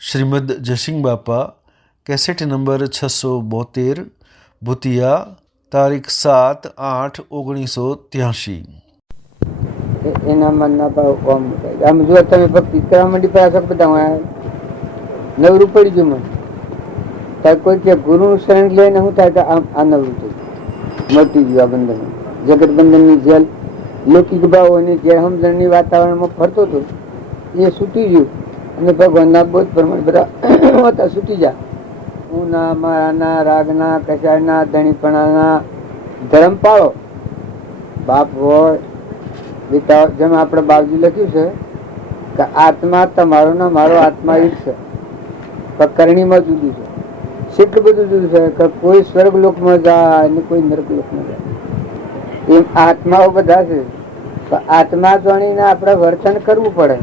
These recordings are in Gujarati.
શ્રીમદ જયસિંહ બાપા, કેસેટ નંબર 672, ભૂતિયા, તારીખ 7/8/1983. એના મનના ભાવ કોમ આમ જો તમે ભક્તિ કરવા માંડી પાછા બધા નવરું પડી ગયું મને ત્યારે કોઈ કે ગુરુ શરણ લઈને શું થાય કે આ નવરું થયું, મટી ગયું આ બંધન, જગત બંધન ની જેલ લૌકિક ભાવોની જે સમજણની વાતાવરણમાં ફરતો હતો એ છૂટી ગયું અને ભગવાનના બોધ પ્રમાણે બધા છૂટી જાય. ઊના મારાના રાગના કચારના ધણીપણાના ધર્મ પાળો. બાપ હોય જેમ આપણે બાપજી લખ્યું છે કે આત્મા તમારો ને મારો આત્મા એક છે, પણ કરણીમાં જુદું છે. કેટલું બધું જુદું છે કે કોઈ સ્વર્ગ લોકમાં જાય અને કોઈ નરક લોકમાં જાય. એમ આત્માઓ બધા છે. આત્મા જાણીને આપણે વર્તન કરવું પડે.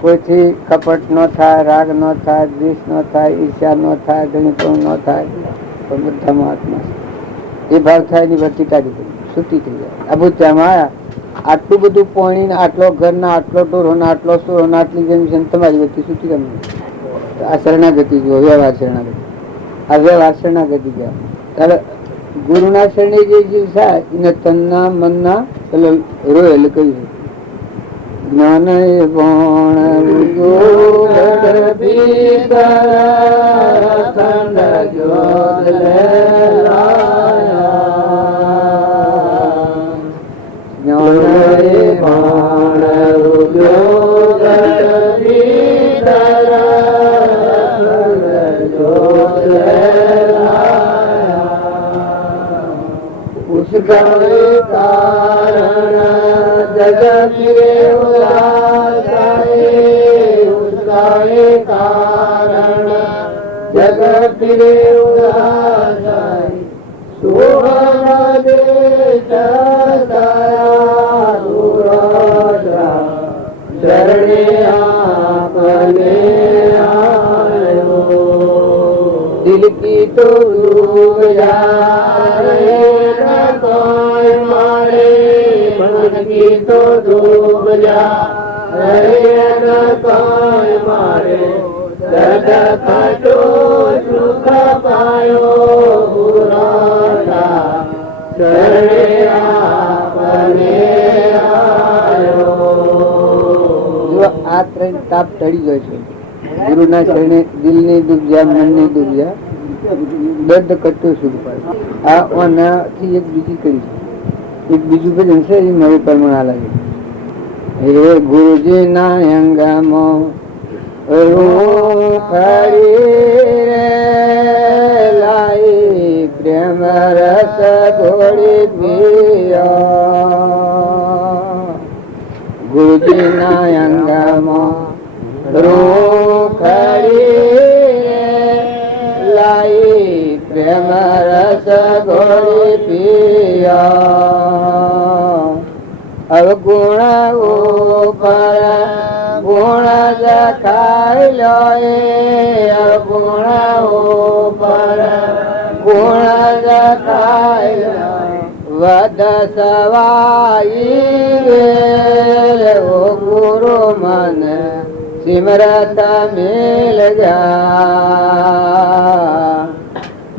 કોઈથી કપટ ન થાય, રાગ ન થાય, દ્વેષ ન થાય, ઈર્ષ્યા ન થાય, ધણીપણું ન થાય, પણ બધામાં આત્મા છે. એ ભાવ થાય ની વર્તી કાઢી દે, છૂટી થઈ જાય. આ ભૂત્યામાં આવ્યા આટલું બધું પોણી, આટલો ઘરના, આટલો ટોરો, આટલો સોરો, આટલી જમીન તમારી વ્યક્તિ છૂટી ગમે. આ શરણાગતિ જો વ્યવહાર શરણાગતિ, આ વ્યવહાર શરણાગતિ ગયા. ત્યારે ગુરુના શરણે જે જીવ થાય એને તનના મનના રોયલ કહ્યું. જ્ઞાન કારણ જગત કારણ જગત દિલ કી તો ડૂબ જાય મારે, મન કી તો ડૂબ જાય મારે, દર્દ ખાટો સુખ પાયો શરણે આપને આયો. આ ત્રણ તાપ ટળી જાય છે. ગુરુના શરણે દિલની ડૂબ્યા, મનની ડૂબ્યા, દર્દ કટ્ટો સુખ પાડે. આ ઓનાથી એક બીજી કરી છે. એક બીજું ભજન છે એ મારી પરમણા લાગે. હે ગુરુજી ના અંગામાં લાઈ પ્રેમ રસ ઘોડી પિયા. ગુરુજી ના અંગામાં લાઈ પ્રેમ રસ ઘોડી પિયા. અવગુણ ઉપર ગુણ જખાઈ લો, અવગુણ ઉપર ગુણ જખાઈ લો, વદ સવાઈ ઓ ગુરુ મન સિમરત મિલ જા.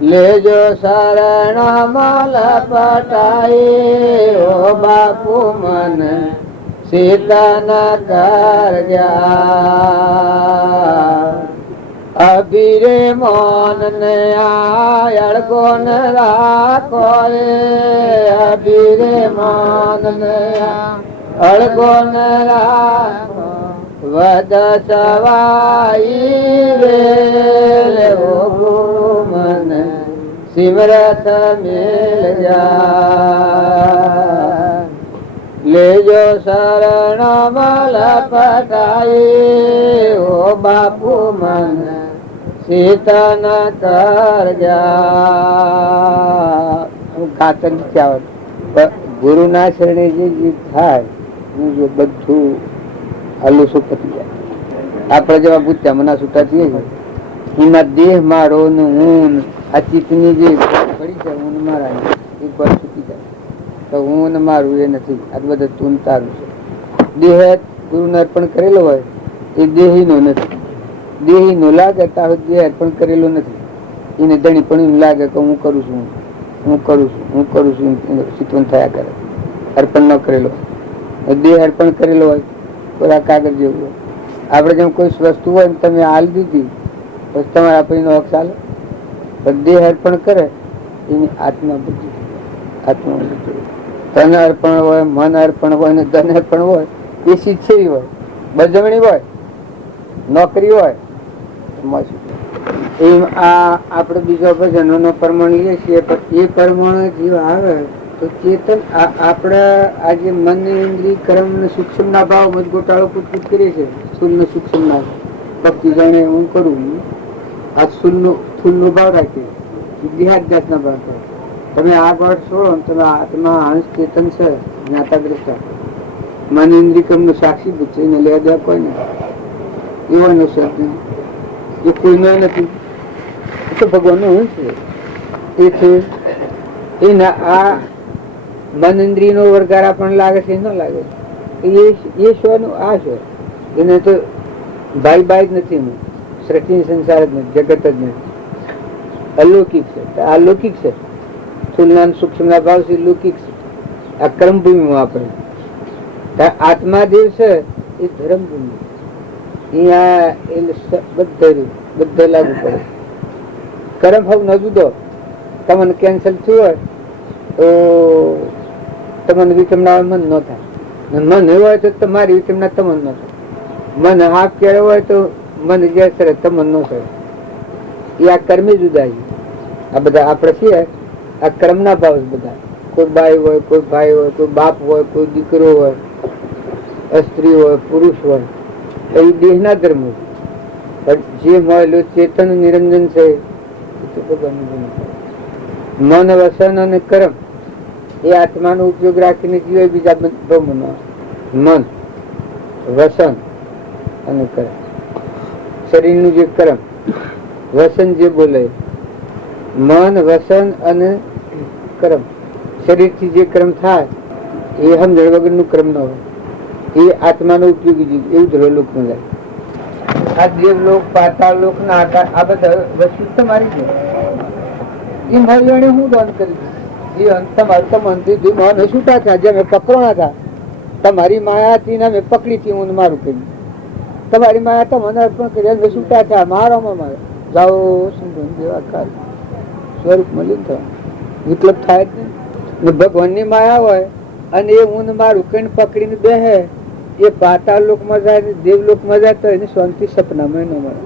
લેજો શરણ મલ પટાઈ ઓ બાપુ મન સીતન કર ગયા. અભિરે મોન ને અડકો ન રાખો રે, અભિરે મોન ને અડકો ન રાખો, વદ સવાઈ રે ઓ ગુરુ મન સિમરત મિલ જા. લેજો શરણ મલ પટાઈ ઓ બાપુ મન સીતન કર જા. ખાતર ગુરુ ના શરણે જે થાય બધું આલું સુખ થઈ જાય. આપડે જેવા પૂછ્યા મના છૂટા છીએ એના દેહ મારો ને હું આ ચિત્તની જે પડી છે હું મારા એક વાર છૂટી જાય તો હું ને મારું એ નથી. આ બધા તું તારું છે. દેહ ગુરુને અર્પણ કરેલો હોય એ દેહી નો નથી. દેહી નો લાગે ત્યાં સુધી અર્પણ કરેલું નથી. એને ધણી પણ એવું લાગે કે હું કરું છું, હું કરું છું, હું કરું છું, ચિંતન થયા કરે. અર્પણ ન કરેલો દેહ અર્પણ કરેલો હોય પૂરા કાગળ જેવું હોય. આપણે જેમ કોઈ વસ્તુ હોય ને તમે હાલ દીધી પછી તમારે આપણીનો હક ચાલે. પણ દેહ અર્પણ કરે એની આત્મા બુદ્ધિ, આત્મા બુદ્ધિ. તન અર્પણ હોય, મન અર્પણ હોય ને ધન અર્પણ હોય, એ શીખેલી હોય, બજવણી હોય, નોકરી હોય. એમ આ આપણે બીજો ભજનો નો પરમાણુ લઈએ છીએ, પણ એ પરમાણુ જીવ આવે તો ચેતન આપણા આજે મન ઇન્દ્રિય કર્મ સૂક્ષ્મ ના ભાવ મત ગોટાળો પૂછપૂછ કરીએ છીએ. સ્થૂલ ને સૂક્ષ્મ ના ભક્તિ જાણે હું કરું, આ સ્થૂલ નો ભાવ રાખીએ, દેહાત જાત ના ભાવ. તમે આ ભાવ છોડો, તમે આત્મા અંશ ચેતન છે, જ્ઞાતા દ્રષ્ટા મન ઇન્દ્રિય કર્મ નું સાક્ષી પૂછે એને લેવા દેવા કોઈ નહીં. એવાનો શબ્દ એ કોઈનો નથી, તો ભગવાન નું છે. એ છે એના આ મન ઇન્દ્રિય નો વર્ગારા પણ લાગે છે, ન લાગે એ શોનું આ છે. એને તો ભાઈ બાઈ જ નથી, સૃષ્ટિ સંસાર જ નથી, જગત જ નથી, અલૌકિક છે. આ લૌકિક છે, સ્થૂલના સૂક્ષ્મ ના ભાવ છે, લૌકિક છે. આ કર્મભૂમિમાં આપણે આત્મા દેવ છે એ ધર્મભૂમિ. અહીંયા બધે લાગુ પડે. કર્મ ભાવ ન જુદો. તમને કેન્સલ થયું હોય તો તમને વિચમના મન ન થાય, મન એવું હોય તો તમારી વિચમના તમન ન થાય. મન હાફ કેળે હોય તો મન જે સરે તમન ન સરે. એ આ કર્મી જુદા. આ બધા આપણે છીએ આ કર્મ ના ભાવ બધા. કોઈ બાઈ હોય, કોઈ ભાઈ હોય, કોઈ બાપ હોય, કોઈ દીકરો હોય, સ્ત્રી હોય, પુરુષ હોય, એ દેહ ના ધર્મ. જે મળેલું ચેતન નિરંજન છે મન વસન અને કર્મ એ આત્માનો ઉપયોગ રાખીને જીવે બીજા બ્રહ્મનો. મન વસન અને કર્મ, શરીરનું જે કર્મ વસન જે બોલે, મન વસન અને કર્મ, શરીરથી જે કર્મ થાય એ સમજણ વગરનું કર્મ ન હોય. એ આત્માનો ઉપયોગી જીવ. એવું જ લોક મળે. આ દેવલોક, પાતાળ લોક ના આકાર આ બધા વસ્તુ તમારી છે. એ મહિલાને હું દાન કરી તમારે છૂટા થયા, જે મેં પકડોના હતા તમારી માયા થી ને મેં પકડી હતી, હું મારું કર્યું. તમારી માયા તમને અર્પણ કરી મેં છૂટા થયા, મારો મારે જાઓ જેવા સ્વરૂપ મળ્યું થયા વિકલ્પ થાય જ નહીં. ભગવાન ની માયા હોય અને એ ઊન મારું કઈ પકડીને બેહે, એ પાતાળ લોકમાં જાય, દેવલોકમાં જાય તો એની શાંતિ સપનામાં ન મળે.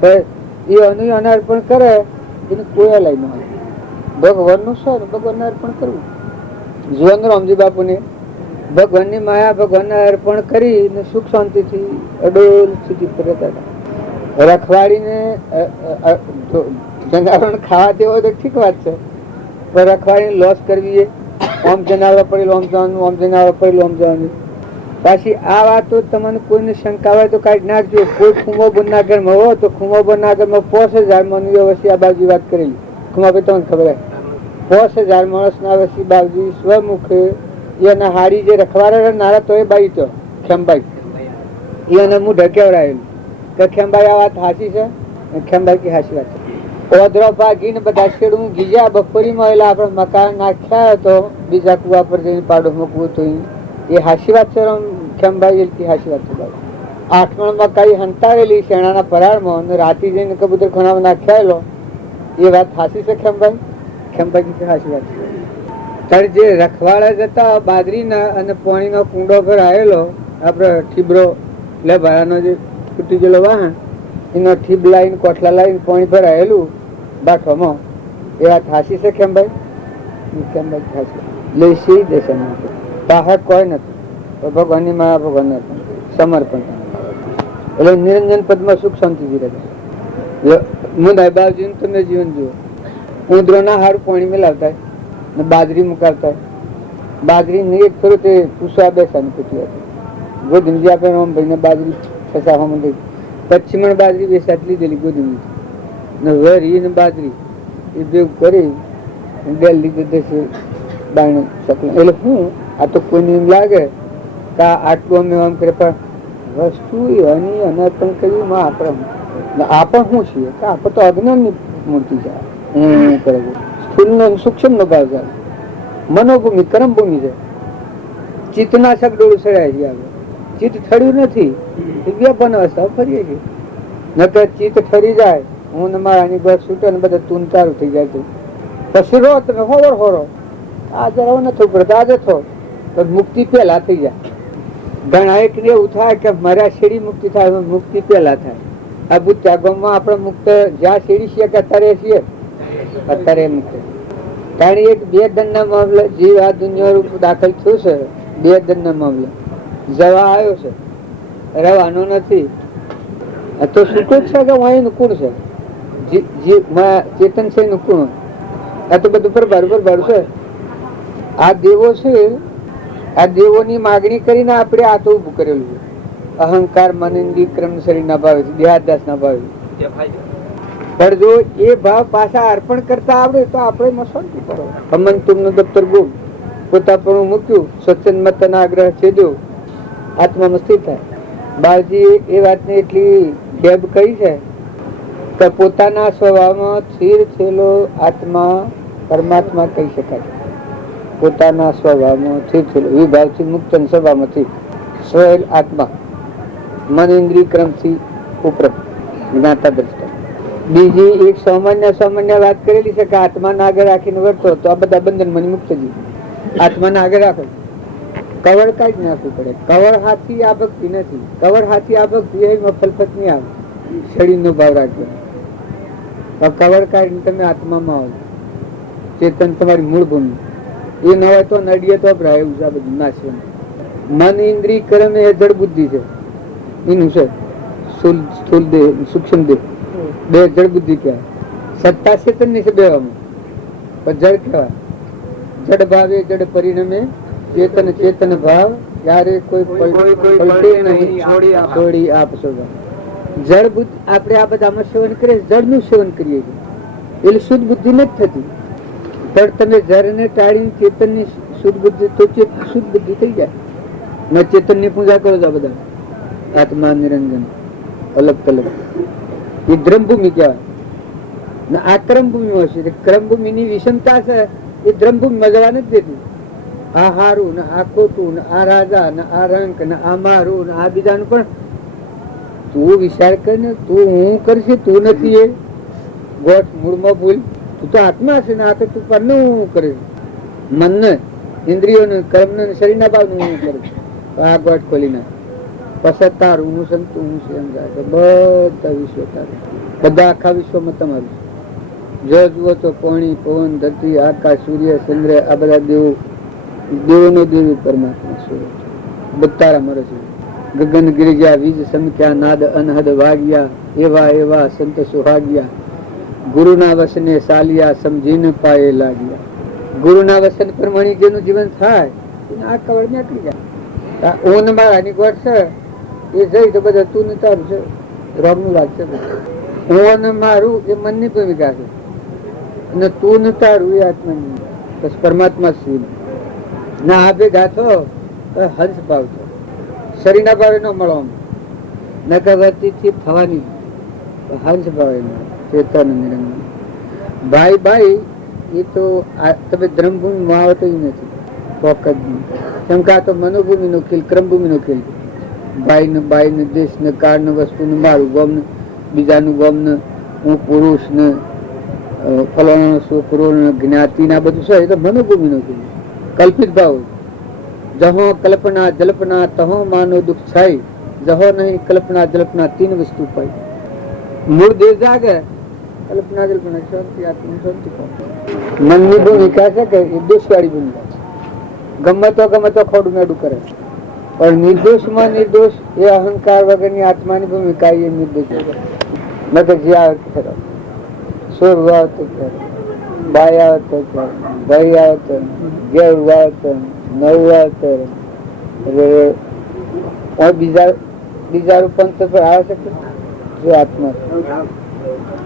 પણ એ અનર્પણ કરે એને કોઈ અલાય ન હોય. ભગવાન નું છે ને ભગવાન ને અર્પણ કરવું. જીવન રામજી બાપુ ને ભગવાન ની માયા ભગવાન ને અર્પણ કરી સુખ શાંતિ થી અડોલ સ્થિતિ પર રહેતા હતા. રખવાડીને જનાવર ખાવા દેવો તો ઠીક વાત છે, પણ રખવાડીને લોસ કરવી, આમ જનાવર પડેલું આમ જવાનું, આમ જનાવર પડેલું આમ જવાનું. પાછી આ વાતો તમને કોઈને શંકા હોય તો કાઢી નાખજો. કોઈ ખુમાબન ના ઘરમાં હો તો ખુમાબન ના ઘરમાં 5000 માનવીઓ વસી આ બાજુ વાત કરેલી. ખુમાબે તમને ખબર 5000 માણસ ના વસી બાજુ સ્વમુખે એના હારી જે રખવાડા નારા તો એ બાઈ તો ખેમબાઈ એને હું ઢકેવડાયેલું કે ખેમબાઈ આ વાત હાચી છે. ખેમબાઈ કે હાચી વાત છે. ઓદરો ભાગીને બધા શેડું ગીજા બપોરી માં આપડે મકાન નાખ્યા તો બીજા કુવા પર જઈને પાડો મૂકવું તો એ હાચી વાત છે. ખેમભાઈ હાચી વાત છે. 8 મકાઈ હંતાવેલી શેણાના પરાળમાં અને રાતી જઈને કબૂતર ખાનામાં નાખ્યાયેલો એ વાત હાચી છે. ખેમભાઈ ખેમભાઈ હાચી વાત છે. ત્યારે જે રખવાડા જતા બાજરીના અને પાણીનો કુંડો પર આવેલો આપડે ઠીબરો લે ભાડાનો જે તૂટી ગયેલો વાહન એનો ઠીબ લાઈન કોઠલા લાઈન પાણી પર આવેલું બાઠવામાં એ વાત હાચી છે. ખેમભાઈ ખેમભાઈ હાચી લે સી દેશે બહાર કોઈ નથી. ભગવાનની માયા ભગવાન સમર્પણ એટલે નિરંજન પદમાં સુખ શાંતિથી રહે. મુદાય બાવજી તમે જીવન જુઓ. ઉંદરો ના હારું પાણી મેલાવતા ને બાજરી મુકાવતા. બાજરી ને એક થોડું તે પૂછવા બેસાની કેટલી હતી ગોધીમજી આપે આમ ભાઈને બાજરી ફસાવા માંડી. પશ્ચિમણ બાજરી બેસાત લીધેલી ગોધીમજી ને વરી ને બાજરી એ ભેગું કરી ડેલ લીધે દેશે બાયણું શકલું. એટલે હું આ તો કોઈને એમ લાગે કે આટલું અમે આમ કરે પણ વસ્તુ એની અનર્પણ કર્યું આપણે આ પણ શું છીએ કે આપણે તો અજ્ઞાનની મૂર્તિ છે. હું કરે છે સ્થૂલનો સૂક્ષ્મનો ભાવ છે, મનોભૂમિ કર્મભૂમિ છે. ચિત્તના સગડોળું સડાય છે. આગળ ચિત્ત ઠર્યું નથી, વ્યાપન અવસ્થા ફરીએ છીએ. નકર ચિત્ત ઠરી જાય, હું ને મારાની બસ છૂટે ને બધા તું તારું થઈ જાય. પછી રો તમે હોરો આ જરા નથી પડતો, આજે થો તો મુક્તિ પેલા થઈ જાય. ઘણા એક ને એવું થાય કે મારા શેરી મુક્તિ થાય, મુક્તિ પેલા થાય. આ બુદ્ધ ત્યાગોમાં આપણે મુક્ત જ્યાં શેરી છીએ કે અત્યારે છીએ, અત્યારે મુક્ત. કારણ એક બે દંડના મામલે જીવ આ દુનિયા દાખલ થયું છે. બે દંડના મામલે જવા આવ્યો છે, રહેવાનો નથી. આ તો છૂટું જ છે કે હું એનું કોણ છે, ચેતન છે એનું કોણ. આ તો બધું બરાબર છે. આ દેવો છે, આ દેવોની માગણી કરીને આપણે આ તો ઉભું કરેલું છે. અહંકાર મનિંદી ક્રમ શરીર ના ભાવે, દેહાદ્યાસ ના ભાવે. પણ જો એ ભાવ પાછા અર્પણ કરતા આવડે તો આપણે મસોટી કરો. અમન તુમનું દફતર ગુમ પોતાપણું મૂક્યું, સ્વચ્છંદ મતના આગ્રહ છેદ્યો, આત્મામાં સ્થિર થાય. બાળજી એ વાતને એટલી ઢેબ કહી છે કે પોતાના સ્વભાવમાં સ્થિર થયેલો આત્મા પરમાત્મા કહી શકાય. પોતાના સ્વભાવમાં સ્થિર થયેલો વિભાવથી મુક્ત સ્વભાવમાંથી સ્વયં આત્મા મન ઇન્દ્રિય ક્રમથી ઉપરત જ્ઞાતા દ્રષ્ટા. બીજી એક સામાન્ય વાત કરેલી છે કે આત્માને આગળ રાખીને વર્તો તો આ બધા બંધન મને મુક્ત જી. આત્માને આગળ રાખો, કવર કાઢી નાખવું પડે. કવર હાથી આ ભક્તિ નથી. કવર હાથી આ ભક્તિ એમાં ફલફત નહીં આવે. શરીરનો ભાવ રાખજો, કવર કાઢીને તમે આત્મામાં આવો. ચેતન તમારી મૂળ ભૂમિ એ ન હોય તો નડીએ તો અપરાય એવું છે. આ બધું નાશવાનું. મન ઇન્દ્રિય કર્મ એ જડ બુદ્ધિ છે. એનું છે સ્થૂલ દેહ સૂક્ષ્મ દેહ બે જડ બુદ્ધિ કહેવાય. સત્તા ચેતન ની છે બેવામાં, પણ જડ કહેવાય. જડ ભાવે જડ પરિણમે ચેતન ચેતન ભાવ ત્યારે કોઈ પલટે નહીં છોડી આપશો. જડ બુદ્ધિ આપણે આ બધામાં સેવન કરીએ, જડ નું સેવન કરીએ છીએ એટલે શુદ્ધ બુદ્ધિ નથી થતી. પણ તમે જળ ને ટાળીને ચેતન ની શુદ્ધ બુદ્ધિ તો શુદ્ધ બુદ્ધિ થઈ જાય. ચેતન ની પૂજા કરો છો બધા, આત્મા નિરંજન અલગ અલગ. એ ધ્રમભૂમિ કહેવાય. આ ક્રમભૂમિ હશે. ક્રમભૂમિ ની વિષમતા છે એ ધ્રમભૂમિ મજવા નથી દેતી. આ હારું ને આ ખોટું ને આ રાજા ને આ રંક ને આ મારું ને આ બીજાનું. પણ તું વિચાર કર ને, તું હું કરશે, તું નથી. એ ગોઠ મૂળમાં ભૂલ. તું તો આત્મા છે ને આ તો તું પરનું કરે. મનને ઇન્દ્રિયોને કર્મને શરીરના ભાવનું હું કરું. આ ગોઠ ખોલી નાખ. પછી તારું હું સંતું હું સમજાય બધા વિશ્વ તારું. બધા આખા વિશ્વમાં તમારું. જો જુઓ તો પાણી પવન ધરતી આકાશ સૂર્ય ચંદ્ર આ બધા દેવોનો દેવી પરમાત્મા સૂર્ય બધા મરે છે. ગગન ગિરિજા વીજ સમક્યા નાદ અનહદ વાગ્યા એવા એવા સંત સુહાગ્યા. ગુરુના વસને સાલિયા સમજીને પાયે લાગ્યા. ગુરુના વસન પ્રમાણે જેનું જીવન થાય આ કવળ નીકળી જાય. ઓન મારાની ગોઠ છે એ જઈ તો બધા તું ને તારું છે. રોગ નું લાગશે. ઓન મારું એ મનની ભૂમિકા છે અને તું ને તારું એ આત્માની. બસ પરમાત્મા શ્રી ના આ ભેગા થો હંસ ભાવ છો. શરીરના ભાવે ન મળવામાં નકવતીથી થવાની હંસ ભાવે ચેતન નિરંજન. ભાઈ ભાઈ એ તો તમે ધર્મભૂમિમાં આવો તો નથી ફોકસ. કેમ કે આ તો મનોભૂમિ નો ખેલ, ક્રમભૂમિ નો ખેલ. ભાઈ ને બાઈ ને દેશ ને કાળ ને વસ્તુ ને મારું ગમ ને બીજાનું ગમ ને હું પુરુષ ને ફલાણા છોકરો ને જ્ઞાતિ ના બધું છે એ તો મનોભૂમિ નો ખેલ. કલ્પિત ભાવ. જહો કલ્પના જલ્પના તહો માનો દુઃખ છાઈ. જહો નહીં કલ્પના જલ્પના તીન વસ્તુ પાઈ. મૂળ દેહ જાગે કલ્પના જલ્પના શાંતિ આત્મા શાંતિ. મનની ભૂમિકા છે કે નિર્દોષવાળી ભૂમિકા. ગમે તો ખોડું મેડું કરે. પણ નિર્દોષમાં નિર્દોષ એ અહંકાર વગરની આત્માની ભૂમિકા એ નિર્દોષ. મગજ જે આવે તો ખરો, સોર આવે તો ખરો, બાય આવે તો ખરો, ભાઈ આવે તો, ઘેર આવે તો, નવું આવે તો, બીજા પંથ પર આવે છે જે આત્મા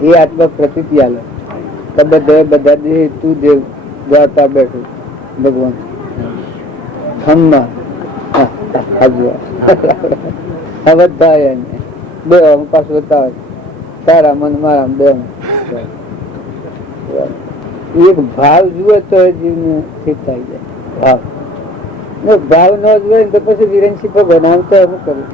એ આત્મા પ્રતીતિ આલે. બધા દેહ તું દેવ ગાતા બેઠું ભગવાન હમણાં બે પાછું બતાવે તારા મન મારા બેન એક ભાવ જુએ તો જીવને ઠીક થઈ જાય. ભાવ ન જુએ તો પછી વિરંશી ભગવાન આમ તો શું કરું.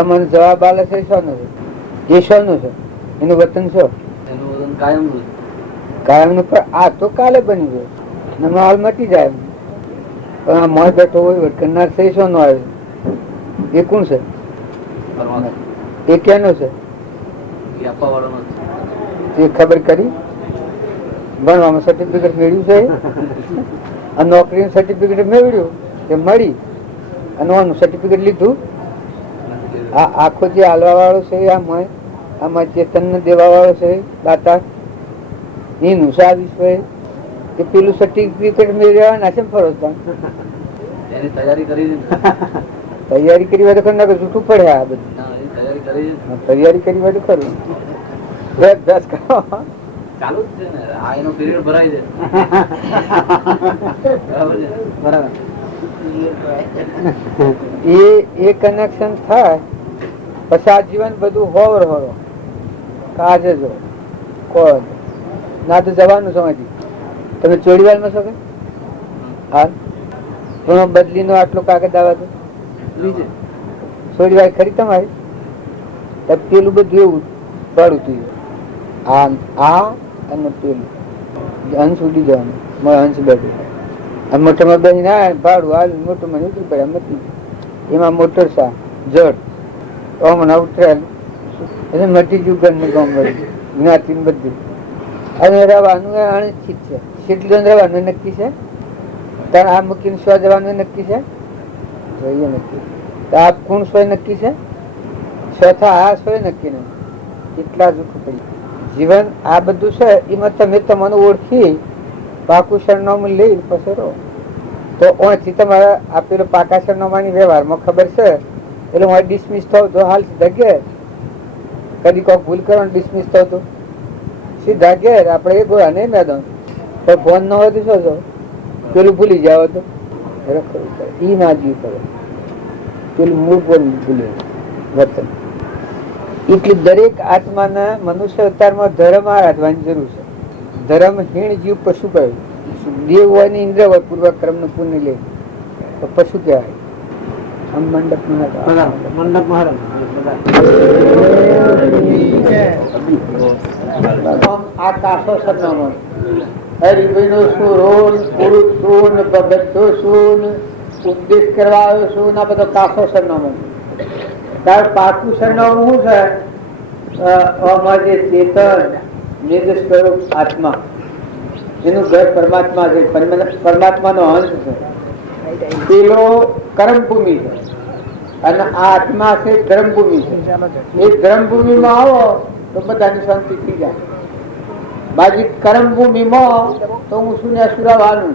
અમને જવાબ આલે છે શોનો છે? એ શોનું છે? એનું વતન છો? કાયમ નું. પણ આ તો કાલે બની ગયો, માલ મટી જાય. પણ આ મોય બેઠો હોય કરનાર છે શોનો આવે? એ કોણ છે? એ ક્યાંનો છે? એ ખબર કરી? ભણવામાં સર્ટિફિકેટ મેળવ્યું છે અને નોકરીનું સર્ટિફિકેટ મેળવ્યું એ મળી અને આનું સર્ટિફિકેટ લીધું. આ આખો જે હાલવા વાળો છે આમાં ચેતન ને દેવા વાળો છે દાતા એનું છે આ વિશ્વ એ પેલું સર્ટિફિકેટ મેળવ્યા ના છે ફરજદાર. તૈયારી કરી હોય તો ખરું, ના જૂઠું પડે. આ બધું તૈયારી કરી હોય તો ખરું. ચાલુ જ છે ને, આ એનો પીરિયડ ભરાય છે. બરાબર. એ કનેક્શન થાય પછી આ જીવન બધું હોવર હોરો કાજે જો કોઈ ના તો જવાનું સમજી. તમે ચોડીવાલમાં છો કે હાલ બદલી નો આટલો કાગળ આવવા દો ચોડીવાલ ખરી તમારી. પેલું બધું એવું ભાડું થયું આ અને પેલું હંસ ઉડી જવાનું હંસ બેઠું મોટામાં બેસી ના ભાડું હાલ મોટું ઉતરી પડ્યા નથી. એમાં મોટર સા જડ હમણાં ઉતરેલ એટલે મટી ગયું ઘરનું કામ બધું જ્ઞાતિ બધું. અને રહેવાનું અનિશ્ચિત છે. કેટલું રહેવાનું નક્કી છે? તારે આ મૂકીને સ્વ જવાનું નક્કી છે? જોઈએ નક્કી. આ કોણ સ્વ નક્કી છે? સ્વથા આ સ્વ નક્કી નહીં. કેટલા દુઃખ પડી જીવન આ બધું છે. એમાં તમે તમને ઓળખી પાકું સરનામું લઈ પછી રહો તો ઓથી તમારા આપેલો પાકા સરનામાની વ્યવહારમાં ખબર છે એટલે હું ડિસમિસ થઉં તો હાલ સીધા ઘેર. કદી કોઈ ભૂલ કરો ડિસમિસ થવું તો સીધા ઘેર. આપણે એ ગોળા નહીં મેદાન પણ ફોન ન હોય તો શું છો પેલું ભૂલી જાવ તો રખડવું પડે. ઈ ના જીવ પડે પેલું મૂળ બોલ ભૂલે વતન. એટલે દરેક આત્માના મનુષ્ય અવતારમાં ધર્મ આરાધવાની જરૂર છે. ધર્મહીણ જીવ પશુ કહ્યું. દેવ હોય ને ઇન્દ્ર હોય પૂર્વક્રમ નું પુણ્ય લે તો પશુ કહેવાય. આમ મંડપ આ કાસો સરનામો હરિભાઈ નો શું રોલ પુરુષ શું બધો શું ઉપદેશ કરવા આવ્યો શું ના બધો કાસો સરનામો. તાર પાકું સરનામું શું છે? જે ચેતન નિજ સ્વરૂપ આત્મા એનું ઘર પરમાત્મા છે. પરમાત્મા નો અંશ છે. પેલો કર્મભૂમિ છે અને આ આત્મા છે ધર્મભૂમિ છે. એ ધર્મભૂમિમાં આવો તો બધાની શાંતિ થઈ જાય. બાકી કર્મભૂમિમાં તો હું શું ને સુરાવાનું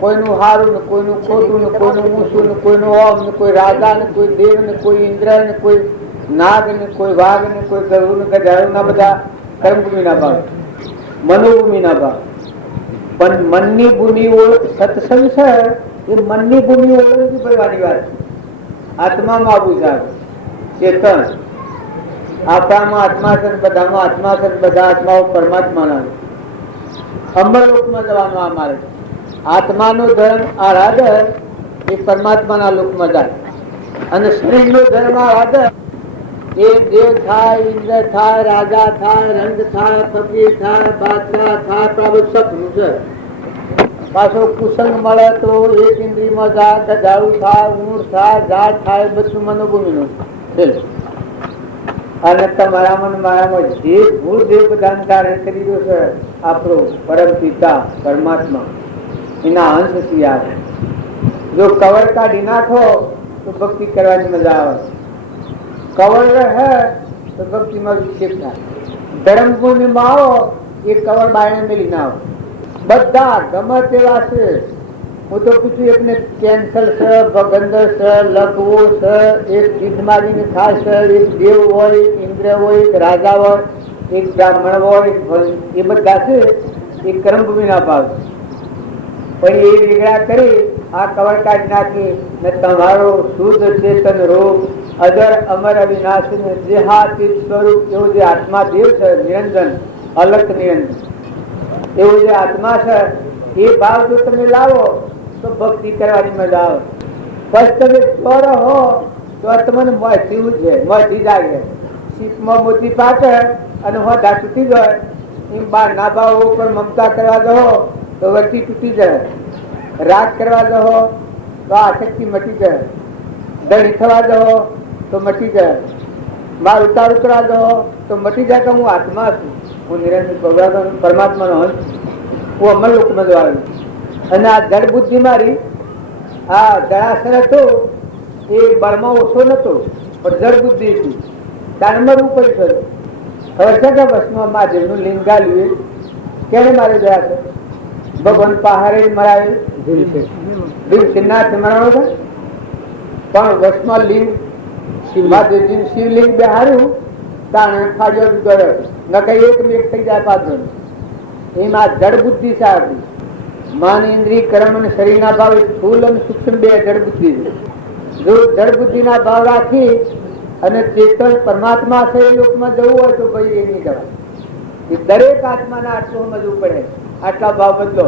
કોઈનું હારું ને કોઈનું ખોટું ને કોઈનું ઊંચું ને કોઈનું ઓમ ને કોઈ રાજા ને કોઈ દેવ ને કોઈ ઇન્દ્ર ને કોઈ નાગ ને કોઈ વાઘ ને કોઈ ગરુ ને ગધાડું ના બધા કર્મભૂમિ ના ભાગ મનોભૂમિ ના ભાગ. પણ મનની ભૂમિ સત્સંગ છે એ મનની ભૂમિ ઓળખી પડવાની વાત. આત્મામાં આવવું જાય ચેતન આપણામાં આત્મા છે બધામાં આત્મા છે બધા આત્માઓ પરમાત્મા ના અમરલોકમાં જવાનું આ મારે. આત્માનો ધર્મ આરાધન એ પરમાત્માના લોકમાં જાય અને શરીરનો ધર્મ આરાધન એ દેવ થાય ઇન્દ્ર થાય રાજા થાય રંગ થાય ફકીર થાય બાદશાહ થાય પ્રાબત સપનું છે. પાછો કુસંગ મળે તો એક ઇન્દ્રિયમાં જાય ઝાડુ થાય ઊંટ થાય ઝાડ થાય બધું મનોભૂમિનું છે. અને તમારા મન મારામાં જે ભૂલ દેવ બધાને ધારણ કરી દો છે આપણો પરમ પિતા પરમાત્મા એના અંશ સિવાય. જો કવર કાઢી નાખો તો ભક્તિ કરવાની મજા આવે. કવર રહે તો ભક્તિમાં વિક્ષેપ થાય. ધર્મભૂમિમાં આવો એ કવર બાયણે મેલી ના આવો. બધા ગમે તેવા છે. હું તો પૂછું એકને કેન્સર છે ભગંદર છે લખવો છે એક જીદ મારીને ખાસ છે એક દેવ હોય એક ઇન્દ્ર હોય એક રાજા હોય એક બ્રાહ્મણ હોય એ બધા છે એ કર્મભૂમિના ભાગ. પણ એ વેગળા કરી આ કવર કાઢી નાખી ને તમારો શુદ્ધ ચેતન રૂપ અજર અમર અવિનાશી દેહાતીત સ્વરૂપ એવું જે આત્મા દેવ છે નિરંજન અલગ નિરંજન એવું જે આત્મા છે એ ભાવ જો તમે લાવો તો ભક્તિ કરવાની મજા આવે. પછી તમે સ્વર હો તો તમને મોઢી છે, મોઢી જાગે, શીપમાં મોતી પાકે અને હોદા તૂટી જાય. એમ બાર ના ભાવ ઉપર મમતા કરવા દો તો વર્તી તૂટી જાય, રાગ કરવા દો તો આસક્તિ મટી જાય, દળી થવા દો તો મટી જાય, માર ઉતાર ઉતરા દો તો મટી જાય કે હું આત્મા છું, હું નિરંજન ભગવાન પરમાત્માનો અંશ, હું અમર લોકમાં દ્વારેલું. અને આ જડ બુદ્ધિ મારી આ જળાશર હતો એ બળમાં ઓછો નતો પણ જડ બુદ્ધિ હતી તારે મરવું પડ્યું. ખબર છે કે વસમાં મહાદેવનું લિંગ ગાલ્યું કેને મારે ગયા છે? ભગવાન પહાડે મરાવે શ્રીનાથ મરાવો છે પણ વસમાં લિંગ મહાદેવજી શિવલિંગ બેહાર્યું તાણે ફાડ્યો ગયો ન કઈ એક થઈ જાય પાછળ. એમાં જડ બુદ્ધિ છે આપણી માન ઇન્દ્રિય કર્મ અને શરીરના ભાવ સ્થૂલ અને સૂક્ષ્મ બે જડ બુદ્ધિ છે. જો જડ બુદ્ધિના ભાવ રાખી અને ચેતન પરમાત્મા છે એ લોકમાં જવું હોય તો ભાઈ એ નહીં જવાય. એ દરેક આત્માના આટલું સમજવું પડે. આટલા ભાવ બદલો.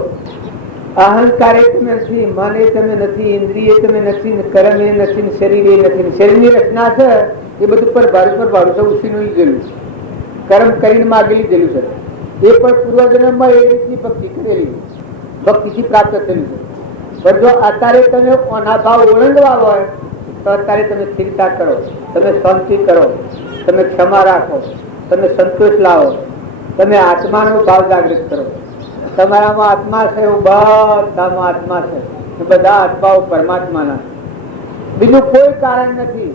અહંકાર એ તમે નથી, મન એ તમે નથી, ઇન્દ્રિય તમે નથી, કર્મ એ નથી, શરીર એ નથી. શરીરની રચના છે એ બધું પર ભારું છે ઉસીનું ગયેલું, કર્મ કરીને માગેલી ગયેલું છે. એ પણ પૂર્વજન્મમાં એ રીતની ભક્તિ કરેલી, ભક્તિથી પ્રાપ્ત થયેલું છે. પણ જો અત્યારે તમે ઓના ભાવ ઓળંગવા હોય તો અત્યારે તમે ચિંતા કરો, તમે શાંતિ કરો, તમે ક્ષમા રાખો, તમે સંતોષ લાવો, તમે આત્માનો ભાવ જાગૃત કરો. તમારામાં આત્મા છે એવું બધામાં આત્મા છે, બધા આત્માઓ પરમાત્માના, બીજું કોઈ કારણ નથી.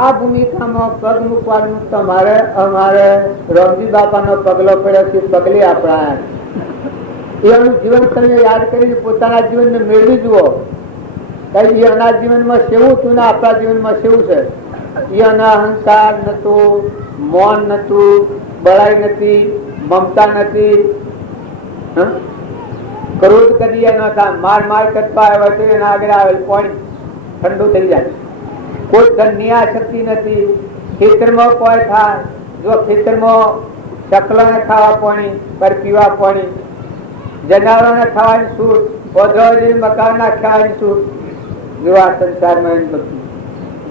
આ ભૂમિકામાં પગ મૂકવાનું તમારે અમારે રામજી બાપાનો પગલો પડ્યો છે, પગલે આપણા એનું જીવન તમે યાદ કરીને પોતાના જીવનને મેળવી જુઓ. કઈ એના જીવનમાં સેવું હતું ને આપણા જીવનમાં સેવું છે. એના અહંકાર નતું, મૌન નતું, બળાઈ નથી, મમતા નથી, ક્રોધ કરી નતા, માર કરતા આવ્યા છે એના આગળ આવેલ પાણી ઠંડુ થઈ જાય. કોઈ ધનની આસક્તિ નથી. ખેતરમાં કોઈ થાય, જો ખેતરમાં ચકલાને ખાવા પાણી, પર પીવા પાણી, જનાવરોને ખાવાની છૂટ, પૌધોની મકાનના ખાવાની છૂટ. જો આ સંસારમાં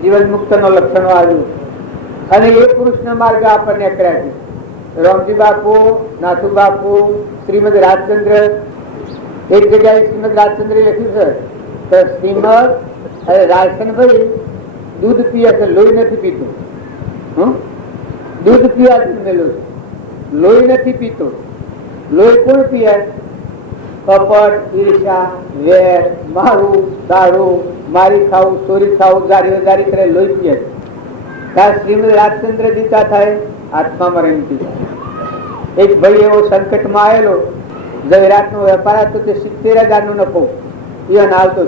જીવન મુક્ત નો લક્ષણ આવ્યું અને એ પુરુષનો માર્ગ આપણને કર્યા છે. રામજી બાપુ, નાથુ બાપુ, શ્રીમદ રાજચંદ્ર, એક જગ્યાએ શ્રીમદ રાજચંદ્ર લખ્યું છે તો શ્રીમદ અરે રાજચંદ્રભાઈ દૂધ પીએ છે, લોહી નથી પીતું. દૂધ પીવા જન્મેલું છે, લોહી નથી પીતું. લોહી કોણ પીએ? કપટ, ઈર્ષા, વેર, મારું, દારૂ, મારી ખાવું, ચોરી ખાવું, જારી કરે, લોહી પીએ. ત્યાં શ્રીમદ રાજચંદ્ર દીતા થાય આત્મામાં રહીને પીતા. એક ભાઈ એવો સંકટમાં આવેલો, જવેરાત નો વેપાર હતો, તે 70,000 નો નફો એ આવતો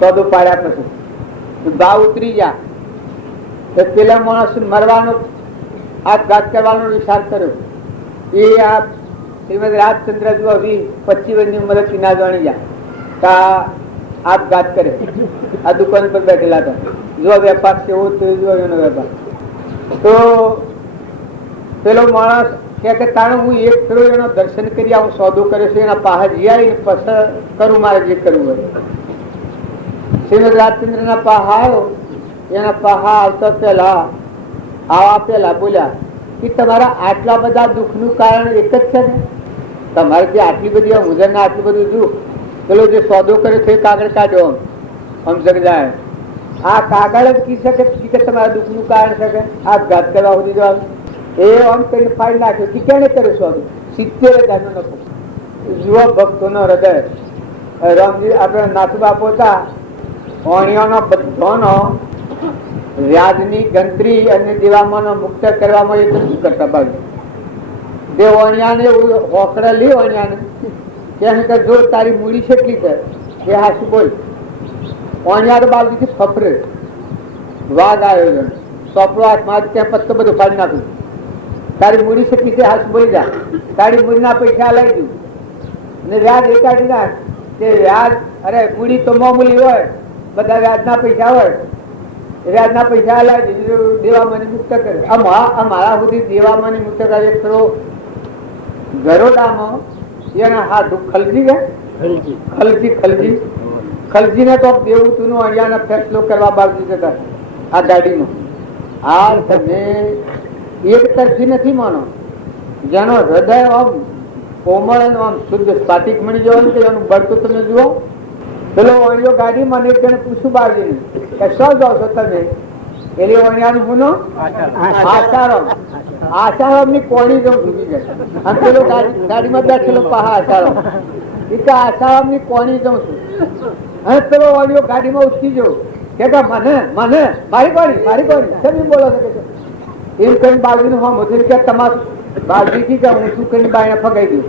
સોદો પાડ્યા પછી ભાવ ઉતરી ગયા તો પેલા માણસ મરવાનો આપઘાત કરવાનો વિચાર કર્યો. એ આ શ્રીમદ રાજચંદ્ર જો 20-25 વર્ષની ઉંમરે ના જાણી ગયા આપઘાત કરે. આ દુકાન પર બેઠેલા હતા. જો વેપાર કેવો થયો એનો વેપાર તો પેલો માણસ કે તાણે હું એક ફેરો એનો દર્શન કરી આવું, સોદો કર્યો છે, એના પાહા જઈ પસંદ કરું મારે જે કરવું હોય. શ્રીમદ રાજચંદ્ર ના પાહા આવ્યો. એના પાહા આવતા પેલા બોલ્યા કે તમારા આટલા બધા દુઃખ નું કારણ એક જ છે ને? તમારે જે આટલી બધી મુજર ના આટલું બધું દુઃખ, પેલો જે સોદો કર્યો છે કાગળ કાઢ્યો આમ જાય, આ કાગળ જ કી શકે કે તમારા દુઃખ નું કારણ છે કે આપઘાત કરવા સુધી જવાનું? એ આમ કરીને ફાડી નાખ્યો કે કેને કર્યો સોદો? 70,000 નો નફો. યુવા ભક્તો નો હૃદય. રામજી આપણે નાથુ બાપુ હતા, વાણીઓનો બધોનો વ્યાજની ગંત્રી અને દેવામાં મુક્ત કરવામાં એ શું કરતા બાજુ જે વાણિયાને હોકડા લે વાણિયાને કે જો તારી મૂડી કેટલી છે એ હા શું બોલ. વાણિયા બાજુથી ફફરે વાઘ આવ્યો, સોપડો હાથમાં ત્યાં પત્તો બધું ફાડી નાખ્યું. તારી મૂડી કેટલી છે? હાથ બોલી જા. તારી મૂડીના પૈસા લઈ ગયું ને વ્યાજ એકાડી નાખ. તે વ્યાજ અરે મૂડી તો મામૂલી હોય, બધા વ્યાજના પૈસા હોય, વ્યાજના પૈસા લાવી દેવામાં મુક્ત કરે. મારા સુધી દેવામાં મુક્ત કરે ખરો ગરોડામાં એના હાથ ખલજી ગયા, ખલજીને તો દેવું તું અહીંયાના ફેસલો કરવા બાજુ જતા આ ગાડીનો. આ તમે એક તરફી નથી માનો, જેનો હૃદય આમ કોમળ આમ શુદ્ધ સ્ફાટિક મળી જવાનું છે એનું બળતું તમે જુઓ. પેલો વણિયો ગાડીમાં એક જણે પૂછ્યું બાજુ કે શું જાઓ છો તમે? એટલે વણિયાનું હુનો આસારામ ની કોણી જેમ ડૂબી જાય. અને પેલો ગાડીમાં બેઠેલો પહા આસારામ આસારામ ની કોણી જઉં છું. અને પેલો વણિયો ગાડીમાં ઉઠી જવું કે મને મારી કોણી કેમ બોલો છો એમ કઈ બાજુ હા મોદી કે તમારું બાજુ કે હું શું કરી બાય ફગાઈ દઉં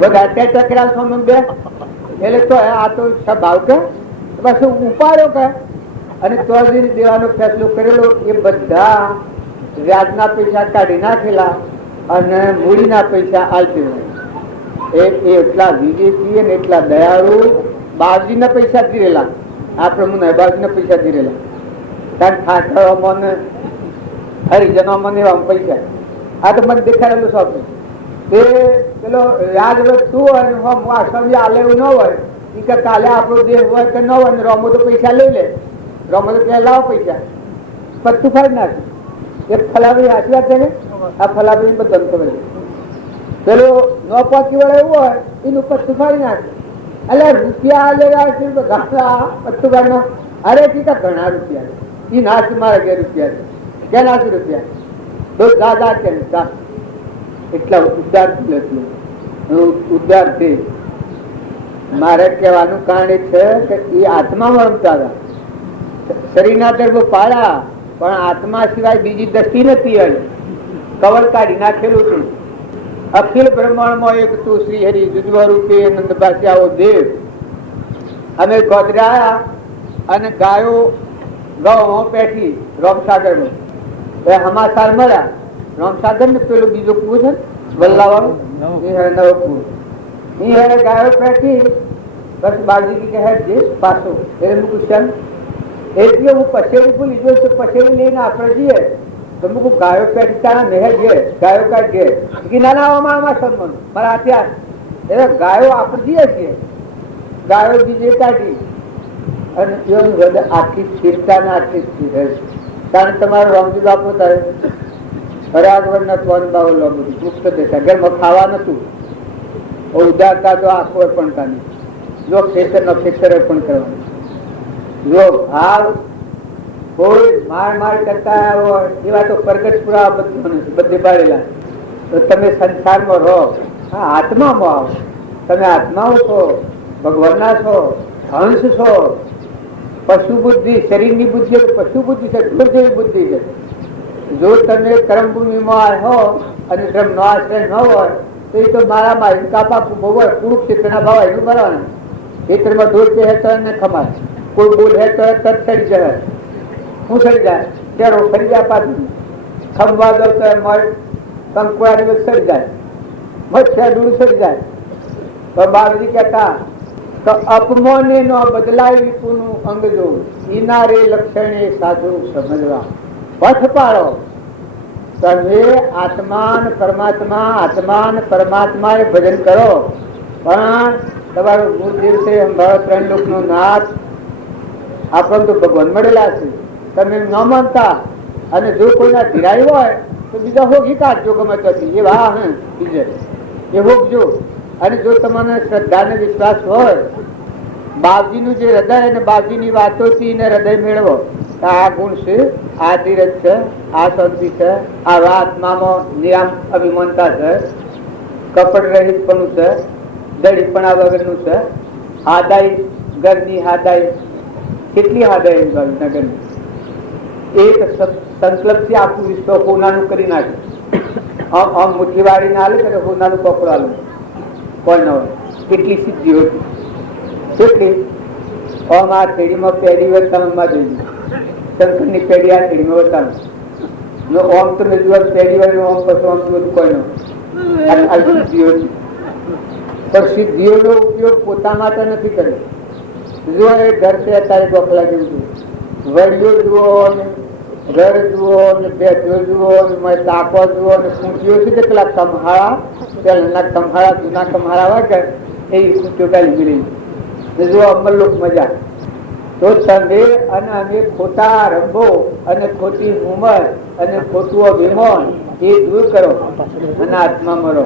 બધા ત્યાં ટકરા છો બે. એટલે તો આ તો ભાવ કે બસ ઉપાડ્યો કે અને તો દેવાનો ફેસલો કરેલો. એ બધા વ્યાજના પૈસા કાઢી નાખેલા અને મૂડીના પૈસા આલતી એટલા વિવેકી અને એટલા દયાળુ. બાવજીના પૈસા ધીરેલા આપણે મને બાવજીના પૈસા ધીરેલા કારણ ઠાકરમાં હરિજનોમાં એવા પૈસા. આ તો મને દેખાડેલું શોખ તે પેલો વ્યાજ વધતું હોય સમજે આલે એવું ન હોય કે કાલે આપણો દેહ હોય કે ન હોય રોમો તો પૈસા લઈ લે, રોમો તો ત્યાં લાવો પૈસા પત્તું ફાડી નાખે. એક ફલાવી હાચી વાત છે ને, આ ફલાવી બધા ખબર છે. પેલો ન પાકી વાળા એવું હોય એનું પત્તું ફાડી નાખે. એટલે રૂપિયા લેવા પત્તું કાઢ અરે ટીકા ઘણા રૂપિયા એ નાસી મારે કે રૂપિયા છે કે નાસી રૂપિયા તો દાદા કે એટલા ઉદ્ધાર ઉદ્ધાર છે. મારે કહેવાનું કારણ એ છે કે એ આત્મામાં રમતા હતા. શરીરના દર્ભો પાડ્યા પણ આત્મા સિવાય બીજી દ્રષ્ટિ નથી. કવર કાઢી નાખેલું છે. અખિલ બ્રહ્માંડમાં એક તું શ્રી હરિ જુજવા રૂપે નંદ પાસે આવો દેવ. અમે ગોધરા અને ગાયો ગૌ પેઠી રોમસાગરમાં હમાસાર મળ્યા. રોમસાગર ને પેલું બીજો કુવો છે વલ્લા વાળું નવો કુવો એ ગાયો પેઠી બસ બાળજી કે હેડ જે પાછો એટલે મૂકું શમ એટલે હું પછેડી ભૂલી જોઉં છું. પછેડી લઈને આપણે જઈએ તો મૂકું ગાયો પેઠી તારા નહેર ઘેર ગાયો કાઢ ઘેર કે નાના અમારામાં સન્માન મારા અત્યાર એટલે ગાયો આપણે જઈએ છીએ. ગાયો બીજે કાઢી અને એનું હૃદય આખી સ્થિરતા ને આખી સ્થિર કારણ તમારે રોમજી બાપુ તારે હરાગવરના ત્વન બાવો લોબુ મુક્ત દેતા ઘરમાં ખાવા નતું ઉદારતા તો આખો પણ કાની જો ખેતર નો ખેતર પણ કરવાનું જો ભાવ કોઈ માર કરતા હોય એવા તો પ્રગટપુરા બધે પાડેલા. તો તમે સંસારમાં રહો, હા આત્મામાં આવો. તમે આત્માઓ છો, ભગવાનના છો, હંસ છો. પશુ બુદ્ધિ શરીરની બુદ્ધિ પશુ બુદ્ધિ છે, ઢોર જેવી બુદ્ધિ છે. જો તમે કર્મભૂમિમાં હો અને ધર્મનો આશ્રય ન હોય તો એ તો મારા મારી કાપા બહુ કુરુક્ષેત્રના ભાવ એનું ભરવાના. ખેતરમાં દૂર છે તો એને ખમાય, કોઈ બોલ હે તો તરત સડી જાય. શું સડી જાય? ચેરો સડી જાય, પાછું ખમવા દો તો કંકુડા સડી જાય, મચ્છર દૂર સડી જાય. તો બાબજી કહેતા તો અપમાને નો બદલાય વિપુનું અંગ જો ઇનારે લક્ષણે સાધુ સમજવા. પથ પાડો તમે આત્માન પરમાત્મા એ ભજન કરો. પણ તમારું મૂળ દેવ છે ત્રણ લોક નો નાથ. આપણને તો ભગવાન મળેલા છે, તમે ન માનતા અને જો કોઈના ધીરાઈ હોય તો બીજા હોગી કાઢજો ગમે ત્યાંથી એ વાહ હે બીજે એ હોગજો. અને જો તમને શ્રદ્ધા ને વિશ્વાસ હોય બાપજીનું જે હૃદય અને બાપજીની વાતોથી એને હૃદય મેળવો તો આ ગુણ છે, આ ધીરજ છે, આ શાંતિ છે, આ આત્મામાં નિરામ અભિમાનતા છે, કપટ રહિત પણ છે, દડી પણ આ વગરનું છે. હાદાઈ ઘરની હાદાઈ કેટલી હાદાઈ નગરની એક સંકલ્પ થી આખું વિશ્વ હોનાનું કરી નાખે. આમ મુઠ્ઠી વાળી ના હાલે કે હોનાનું પકડો હાલું કોઈ ન હોય. કેટલી સિદ્ધિઓ કેટલી આમ આ થેડીમાં પહેલી વર્તામાં જોઈ શંકરની પેઢી આ થેડીમાં વર્તાનું ઓમ તો પહેલી વાર ઓમ પછી ઓમ જોયું કોઈ ન સિદ્ધિઓ પણ સિદ્ધિઓનો ઉપયોગ પોતા માટે નથી કર્યો. જુઓ એ ઘર છે અત્યારે ગોખલા જેવું છે, વડીઓ જુઓ ને ઘર જુઓ ને બેઠો જુઓ ને તાપો જુઓ ને ખૂંટીઓ છે કે પેલા કમહાળા પેલા કમહાળા જૂના કમહાળા હોય કે એ ખૂંટીઓ કાઢી ગયેલી જુઓ અમરલોક મજા. તો તમે અને અમે ખોટા રંગો અને ખોટી ઉંમર અને ખોટું અભિમાન એ દૂર કરો અને આત્મા મળો.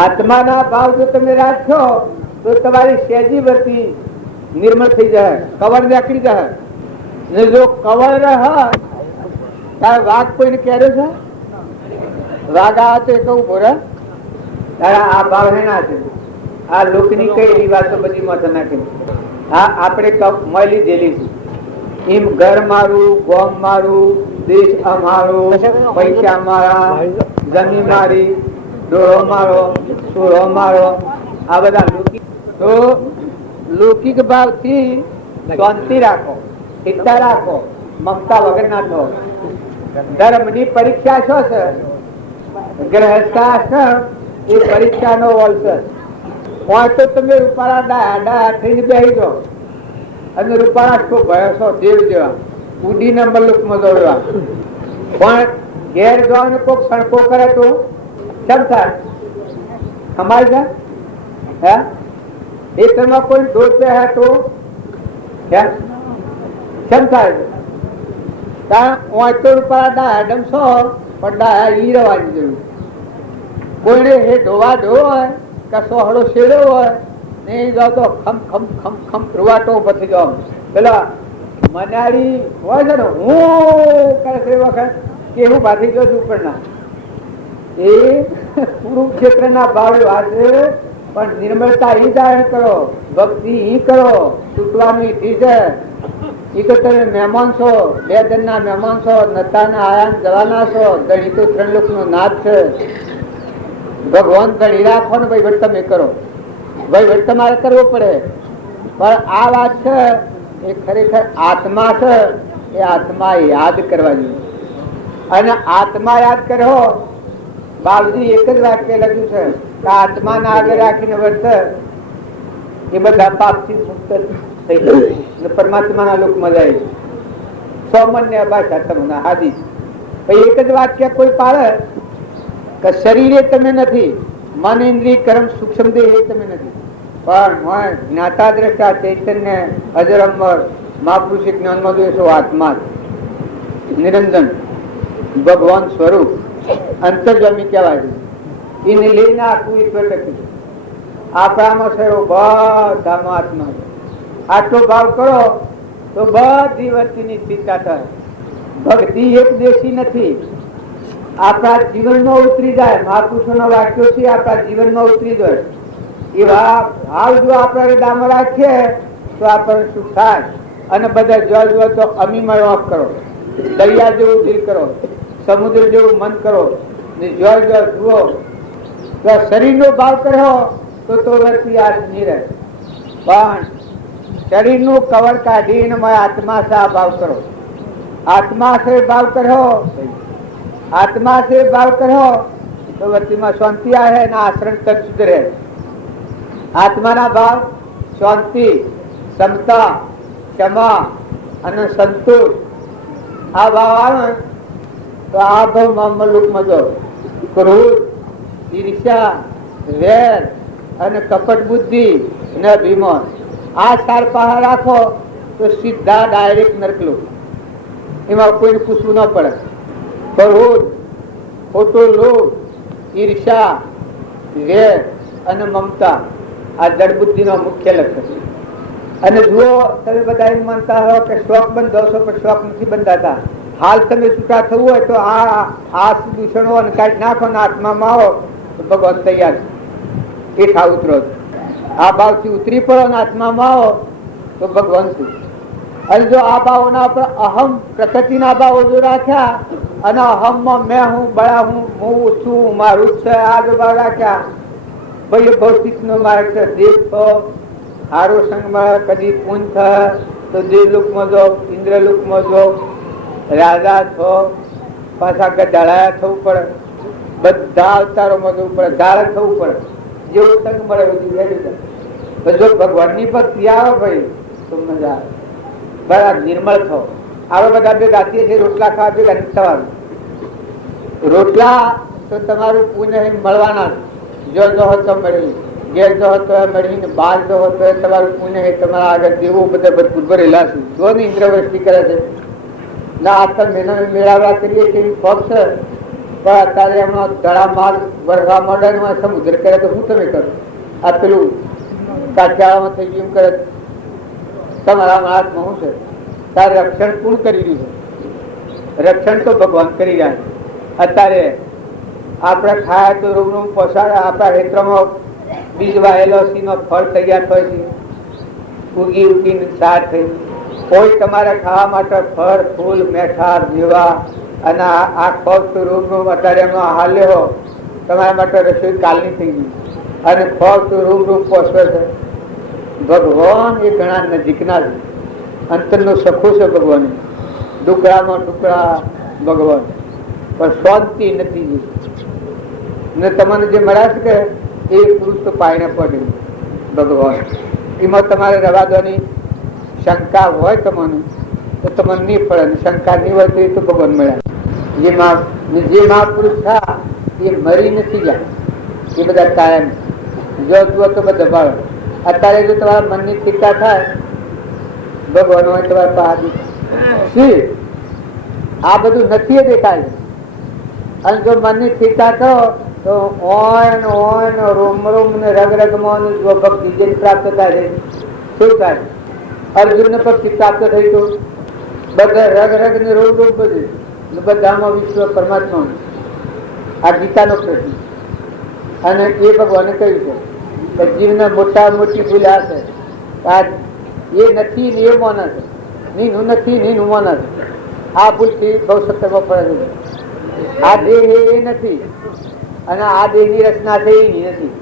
આત્માના ભાવ જો તમે રાખશો તો તમારી સહેજી વર્તી નિર્મળ થઈ જાય, કવર નીકળી જાય. ને જો કવર રહે તારે વાઘ કોઈને ક્યારે છે, વાઘ આવે તો એ કહું બોરા તારે આ ભાવ હેના છે, આ લોકની કઈ એવી વાતો બધી મત નાખી. હા આપણે મળી જેલી છે એમ ઘર મારું, ગોમ મારું, દેશ અમારું, પૈસા મારા, જમીન મારી, ડોળો મારો, સોળો મારો, આ બધા લૌકિક. તો લૌકિક ભાવથી શાંતિ રાખો, એકતા રાખો, મમતા વગર ના થો. ધર્મની પરીક્ષા શું છે? ગ્રહસ્થાશ્રમ એ પરીક્ષાનો વોલ્સર. હોય તો તમે રૂપાળા ડાયા થઈને બેસી જાઓ અને રૂપાળા છો ભયસો દેવ જેવા ઉડીને મલ્લુકમાં દોડવા. પણ ઘેર જવાનો કોઈક સણકો કરે તો કેમ થાય? અમારે છે હે એ તમે કોઈ દોડ બે હે તો કેમ થાય? કારણ હોય તો રૂપાળા ડાયા ડમશો પણ ડાયા ઈ રવાની જરૂર. કોઈને હે ઢોવા ઢો હોય કશો હળો શેરો હોય ને જાઓ તો ખમ ખમ ખમ ખમ રૂવાટો પછી જાઓ. પેલા મનારી હોય છે ને હું કરે છે વખત કેવું બાથી જો છું ઉપરના એ કુરુક્ષેત્રના ભાવ વાંચે પણ નિર્મળતા ઈ ધારણ કરો, ભક્તિ ઈ કરો. તૂટવાનું ઈ છે ઈ તો તમે મહેમાન છો, 2 જણના મહેમાન છો, નતાના આયા જવાના છો. ગણી તો 3 લોકનો નાથ છે. ભગવાન ગણી રાખો ને ભાઈ વટ તમે કરો, ભાઈ વટ તમારે કરવો પડે. પણ આ વાત છે એ ખરેખર આત્મા છે, એ આત્મા યાદ કરવા જોઈએ. અને આત્મા યાદ કરો. બાપજી એક જ વાક્ય લખ્યું છે કે આત્માને આગળ રાખીને વર્ત એ બધા પાપથી મુક્ત થઈ જશે, પરમાત્માના લોકમાં જાય. સામાન્ય ભાષા તમને હાદી એક જ વાક્ય કોઈ પાડે કે શરીરે તમે નથી, મન ઇન્દ્રિય કર્મ સૂક્ષ્મ દેહ એ તમે નથી, પણ જ્ઞાતા દ્રષ્ટા ચૈતન્ય અજર અમર મહાપુરુષ જ્ઞાનમાં જોઈશો આત્મા નિરંજન ભગવાન સ્વરૂપ અંતર્જમી કહેવાય છે. એને લઈને આખું ઈશ્વર લખ્યું છે. આપણામાં છે બધામાં આત્મા. આટલો ભાવ કરો તો બધી વસ્તીની ચિંતા થાય. ભક્તિ એક દેશી નથી, આપણા જીવનમાં ઉતરી જાય. મહાપુરુષોના વાક્યો છે આપણા જીવનમાં ઉતરી જાય. એવા ભાવ જો આપણે હૃદયમાં રાખીએ તો આપણને સુખ થાય. અને બધા જળ જુઓ તો અમીમય વાપ કરો, દરિયા જેવું દિલ કરો, સમુદ્ર જેવું મન કરો. જળ જળ જુઓ તો શરીરનો ભાવ કર્યો તો વ્યક્તિ આજ નહીં રહે. પણ શરીરનું કવર કાઢીને આત્મા સે ભાવ કરો. આત્મા સે ભાવ કર્યો, આત્મા સે ભાવ કર્યો તો વ્યક્તિમાં શાંતિ આવે અને આચરણ તક સુધરે. આત્માના ભાવ શાંતિ, ક્ષમતા, ક્ષમા અને સંતોષ આ ભાવ આવે તો આ ભાવમાં મલુકમાં જો ક્રોધ, ઈર્ષ્યા, વેર અને કપટ બુદ્ધિ અને અભિમાન આ 4 પાહા રાખો તો સીધા ડાયરેક્ટ નરકલો. એમાં કોઈને પૂછવું ન પડે. ક્રોધ, ખોટો લોભ, ઈર્ષ્યા, વેર અને મમતા આ જડ બુદ્ધિનો મુખ્ય લક્ષણ. અને જુઓ તમે બધા એમ માનતા હો કે શોખ બંધાવશો પણ શોખ નથી બંધાતા. હાલ તમે છૂટા થવું હોય તો આ દૂષણો કાઢી નાખો ને આત્મામાં આવો તો ભગવાન તૈયાર છે. એ થાવ ઉતરો. આ ભાવથી ઉતરી પડો ને આત્મામાં આવો તો ભગવાન શું. અને જો આ ભાવોના પર અહમ પ્રકૃતિના ભાવો જો રાખ્યા અને અહમમાં મેં હું, બળા હું છું, મારું જ છે આ જો ભાવ રાખ્યા ભાઈ ભૌતિકનો માર્ગ છે. દેખો હારો સંગમાં કદી પૂન થાય તો દેવલોકમાં જો, ઇન્દ્રલોકમાં જો, રાજા થો, પાછા ગઢાળા થવું પડે, બધા અવતારોમાં જવું પડે, ધારક થવું પડે. જેવું સંગ મળે બધું હેડ્યું જાય. જો ભગવાનની ભક્તિ આવે ભાઈ તો મજા આવે. બરાબર નિર્મળ થો. આપણે બધા ભેગા છીએ રોટલા ખાવા ભેગા નથી થવાનું. રોટલા તો તમારું પુણ્ય મળવાના જો જો તો મળી, ઘેર જો તો મળીને બહાર જો તો તમારું પુણ્ય તમારા આગળ દેવું બધા ભરપૂર ભરેલા છે. જો ને ઇન્દ્રવૃષ્ટિ કરે છે ના આખા મહિના મેળાવડા કરીએ કે પક્ષ પણ અત્યારે એમનો ધડામાર વરસા મોડર્નમાં સમુદ્ર કરે તો શું તમે કરો? આ પેલું કાઠિયાવાડમાં થઈ ગયું કરે તમારા હાથમાં શું છે? તારે રક્ષણ કોણ કરી રહ્યું છે? રક્ષણ તો ભગવાન કરી રહ્યા છે. અત્યારે આપણે ખાય તો રોગનું પોષણ આપણા ક્ષેત્રમાં બીજ વાયેલો સીનો ફળ તૈયાર થાય છે, ઉગી ઉગીને સાર થઈ. કોઈ તમારે ખાવા માટે ફળ ફૂલ મેઠા મેવા અને આ ફક્ત રોગનું અત્યારે એમનો હાલ લેવો તમારા માટે રસોઈ કાલની થઈ ગઈ અને ફક્ત રૂમ પોષવે છે. ભગવાન એ ઘણા નજીકના છે, અંતરનો સખો છે ભગવાન. ટુકડામાં ટુકડા ભગવાન પણ શાંતિ નથી. ને તમને જે મળ્યા છે કે એ પુરુષ તો પાયણે પડે ભગવાન. એમાં તમારે રવા દોની શંકા હોય તમને તો તમને નહીં પડે, શંકા નહીં હોય તો એ તો ભગવાન મળ્યા. જે મહાપુરુષ થયા એ મરી નથી ગયા, એ બધા કાયમ જો જુઓ તો બધા ભાવે. અત્યારે જો તમારા મનની ટીકા થાય ભગવાન હોય તમારા પાસે આ બધું નથી દેખાય. અને જો મનની ટીકા કરો તો ઓય રોમ રોમ ને રગ રગમાં જો ભક્તિ જે પ્રાપ્ત થાય છે શું થાય? અર્જુન ને ભક્તિ પ્રાપ્ત થઈ તો બધા રગ રગ ને રોમ રોમ બધું બધામાં વિશ્વ પરમાત્મા. આ ગીતાનો પ્રશ્ન. અને એ ભગવાને કહ્યું છે કે જીવને મોટા મોટી ભૂલ આ છે એ નથી ને એ માને છે, નીનું નથી નીનું માને છે. આ ભૂલથી બહુ સત્તરમાં પડે છે. આ દેહ એ નથી અને આ દેહની રચના છે એ નથી.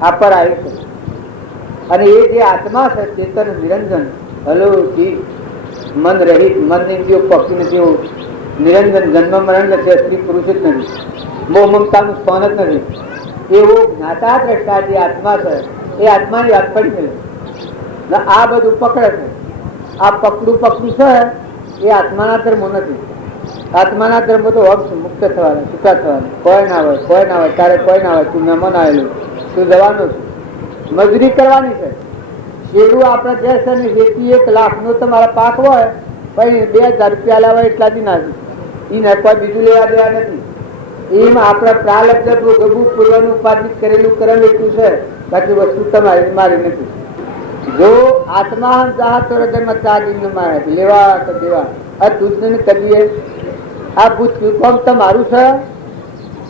આ પર આવ્યું છે. અને એ જે આત્મા છે ચેતન નિરંજન હલોકી મન રહિત મન ઇન્દ્રિયો પક્ષી નથી, નિરંજન જન્મ મરણ નથી, સ્ત્રી પુરુષ જ નથી, મોહ મમતાનું સ્થાન જ નથી. એવો જ્ઞાતા દ્રષ્ટા જે આત્મા છે એ આત્માની વાત પડી છે. આ બધું પકડે છે. આ પકડું છે એ આત્માના ધર્મો નથી. આત્માના ધર્મો તો હક મુક્ત થવાના, છૂટા થવાના. કોઈ ના હોય તારે કોઈ ના હોય, તું મહેમાન આવેલું, તું જવાનું છે, મજૂરી કરવાની છે. શેરું આપણે જે છે ને વેચી 1 લાખ નો તમારા પાક હોય પછી 2000 રૂપિયા લાવે એટલા દી ના એને કોઈ બીજું લેવા દેવા નથી. એમાં આપણા પ્રાલબ્ધ ગગુ પૂર્વનું ઉપાદિત કરેલું કર્મ એટલું છે, બાકી વસ્તુ તમારી મારી નથી. જો આત્મા લેવા તો દેવા આ દૂધ કરીએ. આ ભૂત ચુગમ તમારું છે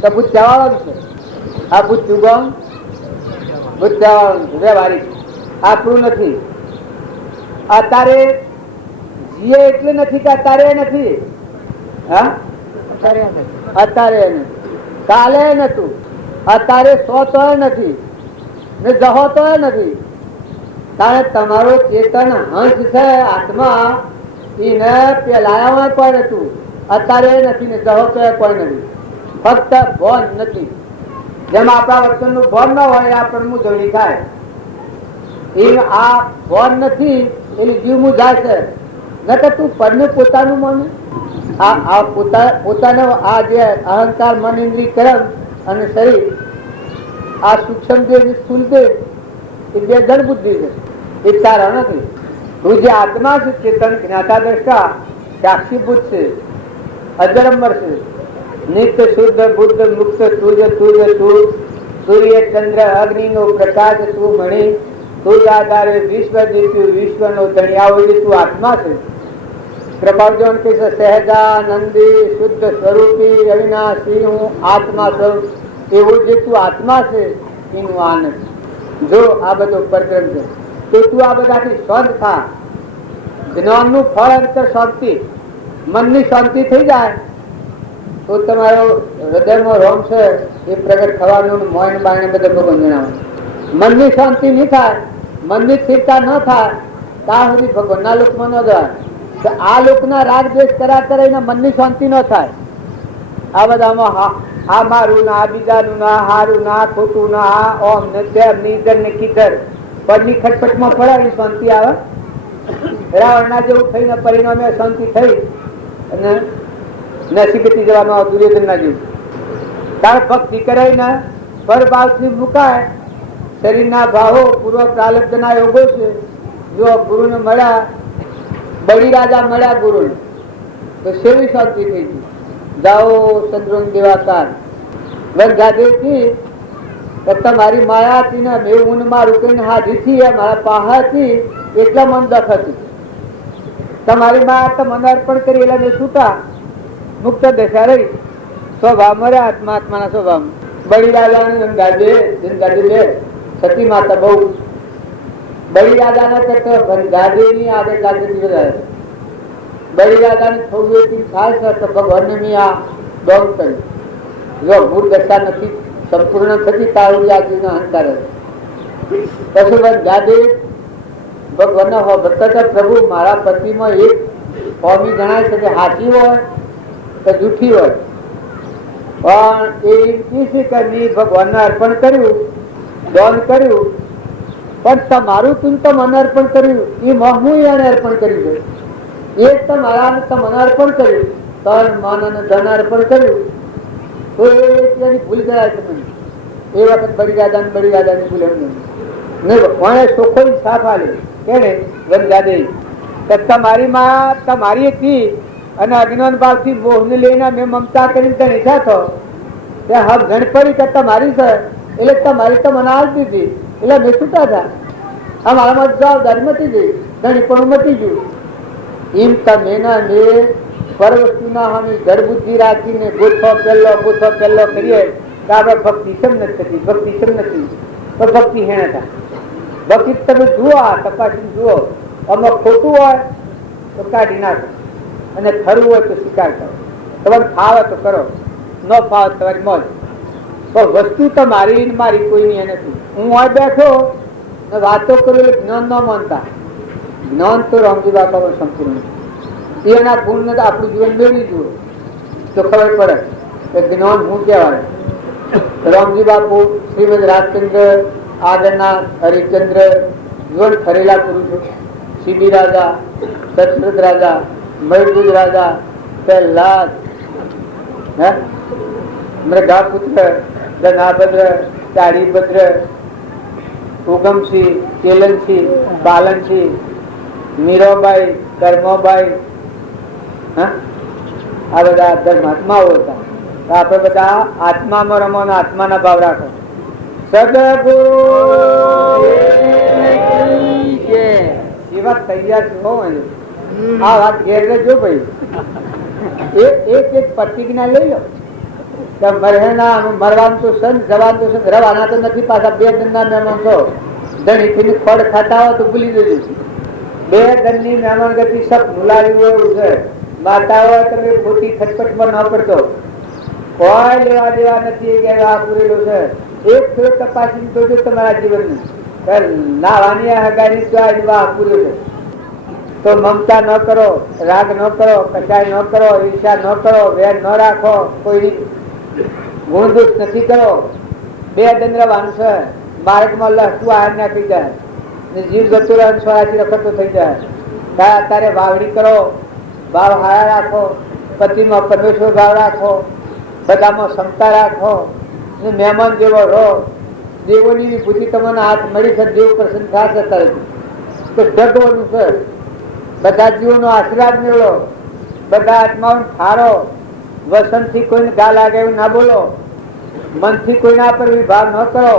તો ભૂત જવાનું છે. આ ભૂત ચુગમ ભૂત જવાનું છે, વ્યવહારિક આપણું નથી. અત્યારે જીએ એટલે નથી કે અત્યારે નથી. હા અત્યારે કાલે નતું, અત્યારે 100 તો નથી ને જહો તો નથી. કારણ તમારો ચેતન હંસ છે આત્મા એને પેલાયામાં પણ હતું, અત્યારે નથી ને જહો તો કોઈ નથી. ફક્ત ભોન નથી. જેમ આપણા વચનનું ભોન ન હોય આપણને મુજવણી થાય એમ આ ભોન નથી એની જીવ મુ જાય છે. ન તો તું પરને પોતાનું મન પોતાનો આ જે અહંકાર મન ઇન્દ્રિય કર્મ અને શરીર આ સૂક્ષ્મ દેહ સ્થૂલ દેહ એ 2 જડ બુદ્ધિ છે, એ તારા નથી. તું જે આત્મા છે ચેતન જ્ઞાતા દ્રષ્ટા સાક્ષી બુદ્ધ છે, અજરંબર છે, નિત્ય શુદ્ધ બુદ્ધ મુક્ત તુજ સૂર્ય ચંદ્ર અગ્નિ નો પ્રકાશ તું મણી તું આધારે વિશ્વ જીત્યું વિશ્વ નો ધણિયાઓ તું આત્મા છે. કૃપાર્જુન કે સહેજાનંદી શુદ્ધ સ્વરૂપી અવિનાશી હું આત્મા સ્વરૂપ એવું જે તું આત્મા છે એનું આનંદ. જો આ બધો પરક્રમ છે તો તું આ બધાથી શાંત થા. જ્ઞાનનું ફળ અંતર શાંતિ, મનની શાંતિ થઈ જાય તો તમારો હૃદયમાં રોમ છે એ પ્રગટ થવાનું. મોયન બાયને બધા ભગવાન જણાવે. મનની શાંતિ નહીં થાય, મનની સ્થિરતા ન થાય ત્યાં સુધી ભગવાનના લોકમાં ન જાય. આ લોકના રાગ દ્વેષ કરા કરીને મનની શાંતિ ન થાય. આ બધામાં આ મારું ના, આ બીજાનું ના, હારું ના, ખોટું ના, આ ઓમ ને તેમ ને ઈધર ને કીધર પદની ખટપટમાં પડાવી શાંતિ આવે? રાવણ ના જેવું થઈને પરિણામે શાંતિ થઈ અને નસીબથી જવાનું દુર્યોધન ના જેવું. તાર ભક્તિ કરાય ને પરભાવથી મુકાય. શરીરના ભાવો પૂર્વ પ્રાલબ્ધ ના યોગો છે. જો ગુરુને મળ્યા, બળી રાજા મળ્યા ગુરુને, તો સેવી શાંતિ થઈ ગઈ. જાઓ ચંદ્રોન દેવાકાર વનગાદેવથી તમારી માયાથી ને મેં મારું કહીને હાથીથી મારા પાહાથી એટલા મન દખ હતું. તમારી માયા તો મને અર્પણ કરી એટલે મેં છૂટા મુક્ત દશા રહી. સ્વભાવ મર્યા આત્મા આત્માના સ્વભાવ. બળી રાજાને ગાદે સતી માતા બહુ બળી રાજાને ગાદેની આગળ ગાદે બળી રાજાને થોડું થાય તો ભગવાનને મેં આ દોડ કર્યું. જો મૂળ દશા નથી સંપૂર્ણ થતી તારું યાદીનો અહંકાર પછી ગાદે ભગવાનના હો ભક્ત પ્રભુ મારા પતિમાં એક સ્વામી ગણાય છે કે સાચી હોય કે જૂઠી હોય, પણ એ કરી ભગવાનને અર્પણ કર્યું, દાન કર્યું, પણ તમારું તું તો મને અર્પણ કર્યું એ હું એને અર્પણ કર્યું છે. એ તમારા મને અર્પણ કર્યું, તન મન અને ધન અર્પણ કર્યું, તો એની ભૂલ કરાય છે મને. એ વખત બળી રાજાની ભૂલ એમ ચોખ્ખો સાફ આલે કે વનગાદે તમારી માં તમારી હતી અને અજ્ઞાન ભાવથી મોહને લઈને મેં મમતા કરીને તને થતો ત્યાં હબ ઘણ પડી કે તમારી છે એટલે તમારી તો મને આવતી હતી એટલે મેં છૂટા હતા. આ મારામાં જવાબદારી મટી ગઈ, ઘણી પણ મટી ગયું. એમ તમે ના મેં પર વસ્તુના હમી ઘર બુદ્ધિ રાખીને ગોથો પહેલો કરીએ તો આપણે ભક્તિ સમ નથી થતી, ભક્તિ સમ નથી તો ભક્તિ હે હતા. ભક્તિ તમે જુઓ, આ તપાસી જુઓ, આમાં ખોટું હોય તો કાઢી નાખો અને ખરું હોય તો સ્વીકાર કરો. તમારે ફાવે તો કરો, ન ફાવે તમારી મોજ. પણ વસ્તુ તો મારી કોઈની નથી. હું આ બેઠો ને વાતો કરું એટલે જ્ઞાન ન માનતા. જ્ઞાન તો રામજી બાપાનું સંપૂર્ણ છે. એના ગુણ ને આપણું જીવન મેળવી જુઓ તો ખબર પડે કે જ્ઞાન હું કહેવાય. રામજી બાપુ, શ્રીમદ રાજચંદ્ર, આગળના હરિચંદ્ર જીવન ખરેલા પુરુષો, સીડી રાજા, દશરથ રાજા, મયુરભુજ રાજા, પ્રહલાદ, મૃગાપુત્ર, ગંગાભદ્ર, ચારીભદ્ર, ઉગમસિંહ, કેલનસિંહ, બાલનસિંહ, મીરાબાઈ, કર્મોબાઈ, આ બધા ધર્માત્માઓ હતા. આપણે બધા આત્મામાં રમો, આત્માના ભાવ રાખો. સદગુરુ એવા તૈયાર છો. આ વાત ઘેર જો ભાઈ, એક પ્રતિજ્ઞા લઈ લો. મરવાનું તો સંત, જવાનું તો સંત, રવાના તો નથી. પાછા 2 દંડના મહેમાન છો. ધણીથી ફળ ખાતા હોય તો ભૂલી જજો. 2 દંડની મહેમાન ગતિ સબ ભૂલાવી હોય છે. માતા હોય તમે ખોટી ખટપટમાં ન પડતો, કોઈ લેવા દેવા નથી કે આ પૂરેલું છે. એક થોડો તપાસી જોજો તમારા જીવનનું. નાવાની હગારી પૂર્યું છે તો મમતા ન કરો, રાગ ન કરો, કચાઈ ન કરો, ઈર્ષા ન કરો, વેર ન રાખો, કોઈ ગુણ દોષ નથી કરો. 2 દંડ રવાનું છે. માર્ગમાં લખતું આહાર નાખી જાય ને જીવ જતો રહે, સ્વરાજી રખડતો થઈ જાય. અત્યારે વાવડી કરો, ભાવ હારા રાખો, પતિમાં પરમેશ્વર ભાવ રાખો, બધામાં ક્ષમતા રાખો ને મહેમાન જેવો રહો. દેવોની વિભૂતિ તમને હાથ મળી છે, દેવ પ્રસન્ન થશે અત્યારે તો ઢગવાનું છે. બધા જીવોનો આશીર્વાદ મેળવો, બધા આત્માઓને ઠારો. વસનથી કોઈને ગા લાગે એવું ના બોલો, મનથી કોઈના પર વિભાગ ન કરો.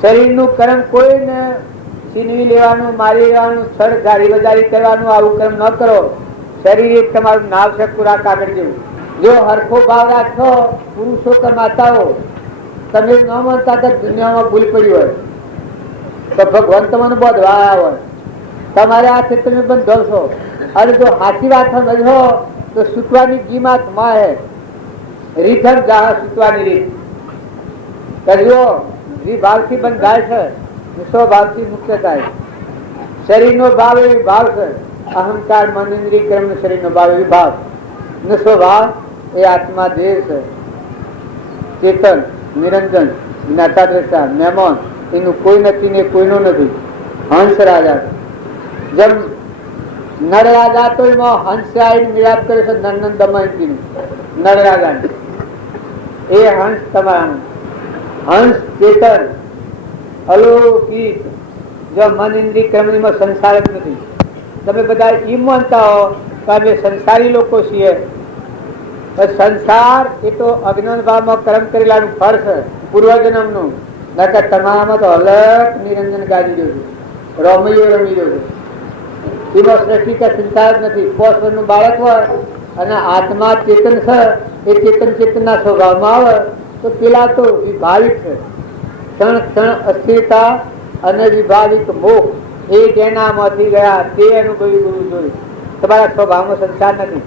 શરીરનું કર્મ કોઈને છીનવી લેવાનું, મારી લેવાનું, છળ ગાડી બજારી કરવાનું, આવું કર્મ ન કરો. શરીર એક તમારું નાવ છે પૂરા કાગળ જેવું. જો હરખો ભાવ રાખો, પુરુષો કમાતાઓ તમે ન માનતા તો દુનિયામાં ભૂલ પડી હોય તો ભગવાન તમને બોધવા આવ્યા હોય. તમારે આ ક્ષેત્રને બંધો. અને જો સાચી વાત સમજો તો છૂટવાની કિંમત માં હે રીત છૂટવાની રીત કરજો. જે ભાવથી બંધાય છે સ્વભાવથી મુક્ત થાય. શરીરનો ભાવ એ ભાવ છે. અહંકાર, મન, ઇન્દ્રિય, કર્મ, શરીરનો ભાવ એ ભાવ ને સ્વભાવ એ આત્મા દેહ છે. ચેતન, નિરંજન, જ્ઞાતા દ્રષ્ટા, મહેમાન, એનું કોઈ નથી ને કોઈનું નથી. હંસ રાજા જેમ નર રાજા તો એમાં હંસ આવીને મિલાપ કરે છે નંદન દમયંતી નર રાજા એ હંસ તમારાનું. હંસ ચેતન અલૌકિક જો મન ઇન્દ્રિય કર્મમાં સંસાર જ નથી. તમે બધા એમ માનતા હો કે અમે સંસારી લોકો છીએ. સંસાર એ તો અજ્ઞાન ભાવમાં કર્મ કરેલાનું ફળ છે પૂર્વજન્મનું. નકર તમારામાં તો અલગ નિરંજન ગાડી રહ્યો છે, રમૈયો રમી રહ્યો છે. એમાં સૃષ્ટિ કે સંસાર જ નથી. 5 વર્ષનું બાળક હોય અને આત્મા ચેતન છે, એ ચેતન ચેતનના સ્વભાવમાં આવે તો પેલા તો વિભાવિક છે. ક્ષણ ક્ષણ અસ્થિરતા અને વિભાવિક મોહ એ જેનામાંથી ગયા તે અનુભવી ગુરુ જોયું. તમારા સ્વભાવમાં સંસાર નથી,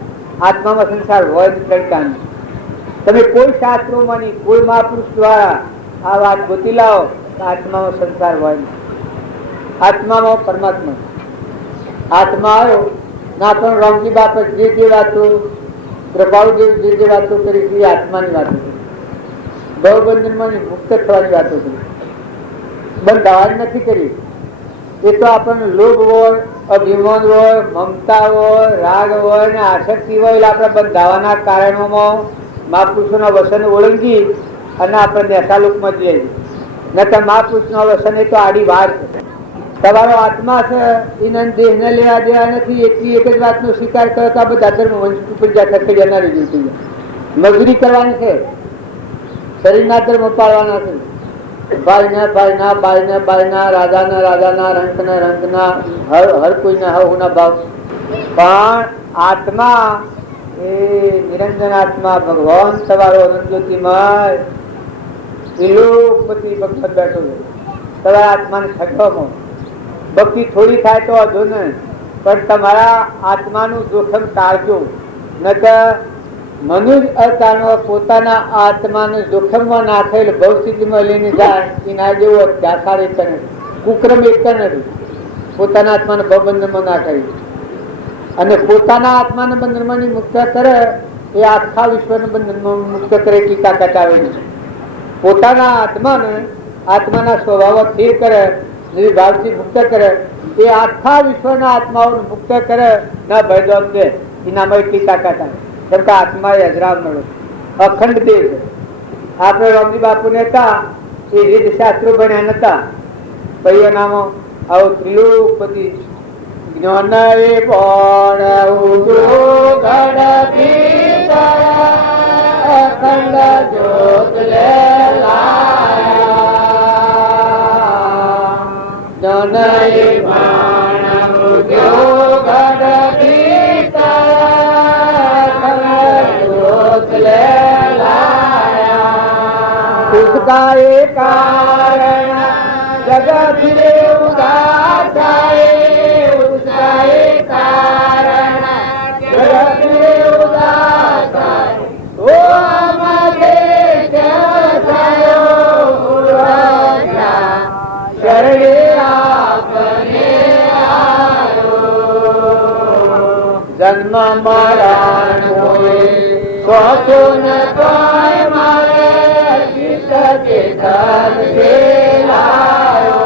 આત્મામાં સંસાર હોય જ પ્રજ્ઞાન. તમે કોઈ શાસ્ત્રોમાં નહીં, કોઈ મહાપુરુષ દ્વારા આ વાત ગોતી લાવો તો આત્મામાં સંસાર હોય નહીં. આત્મામાં પરમાત્મા આત્મા આવ્યો ના પણ રામજી બાપા જે વાતો પ્રભાવદેવ જે વાતો કરી એ આત્માની વાતો કરી. ભવબંધનમાં મુક્ત થવાની વાતો કરી, બંધાવાની નથી કરી. એ તો આપણને લોભ હોય, અભિમાન હોય, મમતા હોય, રાગ હોય ને આસક્તિ હોય એટલે આપણે બંધાવાના કારણોમાં મહાપુરુષોના વસન ઓળંગી અને આપણે નેસાલોકમાં જઈએ. નકર મહાપુરુષના વસન એ તો આડી વાર છે. તમારો આત્મા છે એના દેહને લેવા દેવા નથી. એટલી એક જ વાતનો સ્વીકાર કરો તો આ બધા ધર્મ વંશ ઉપર જ્યાં થશે જનારી જોઈ મજૂરી કરવાની છે, શરીરના ધર્મ પાળવાના છે. ભાઈના ભાઈના બાઈના બાઈના રાજાના રાજાના રંકના રંકના હર કોઈના હવના ભાવ. પણ આત્મા એ નિરંજન આત્મા ભગવાન તમારો અનંત જ્યોતિમય વિલોપતિ ભગવત બેઠો છે. તમારા આત્માને ઠગવામાં ભક્તિ થોડી થાય તો વાંધો નહીં, પણ તમારા આત્માનું જોખમ ટાળજો. નકર મનુષ્ય અવતારનો પોતાના આત્માને જોખમમાં નાખેલ ભવસ્થિતિમાં લઈને જાય એના જેવો અત્યાચાર એક નથી, કુક્રમ એક નથી. પોતાના આત્માને ભવબંધનમાં નાખે અને પોતાના આત્માના બંધનમાં મુક્ત કરે એ આખા વિશ્વના બંધનમાં મુક્ત કરે ટીકા કટાવેલી. પોતાના આત્માના સ્વભાવ સ્થિર કરે, નિર્ભાવથી મુક્ત કરે, એ આખા વિશ્વના આત્માઓને મુક્ત કરે ના ભયદોમ દે એનામાં ટીકા કટાવે. કેમ કે આત્મા એ હજરામ મળે અખંડ દેહ છે. આપણે રામજી બાપુને હતા એ રીત શાસ્ત્રો ભણ્યા નતા. કયો નામો આવો ત્રિલોકપતિ જ્ઞાન એ અખંડ જ્યોત લે જ્ઞાન એ બાણ ઉદ્યોગ उसका एक कारण जगत में उदास है, उसका एक कारण जगत में उदास है. वो हमारे शरणे आपने आयो. जन्म मरण होए सोचो न पाए मारे के धन से लायो.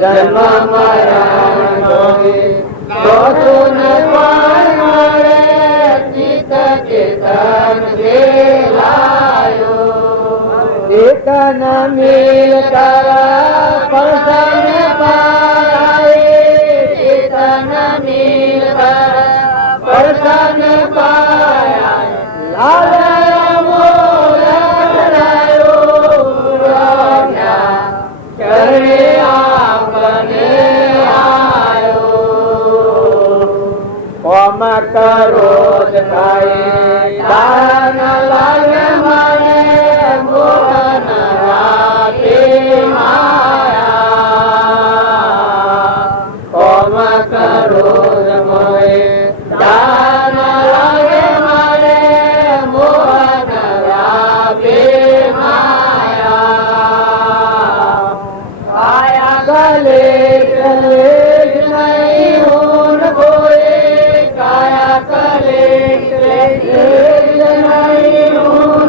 जन्म मरण होए सोचो न पाए मारे चित के धन से लायो. एक न मिल कर प्रसन्न पाए, एक न मिल कर प्रसन्न पाया. लाला करोज खाए दान लागे माने मोहन राखे माया. ओम करोज मोए दान लागे माने मोहन राखे माया. आया गले गले नहीं हून बोए काया कले नहीं हूँ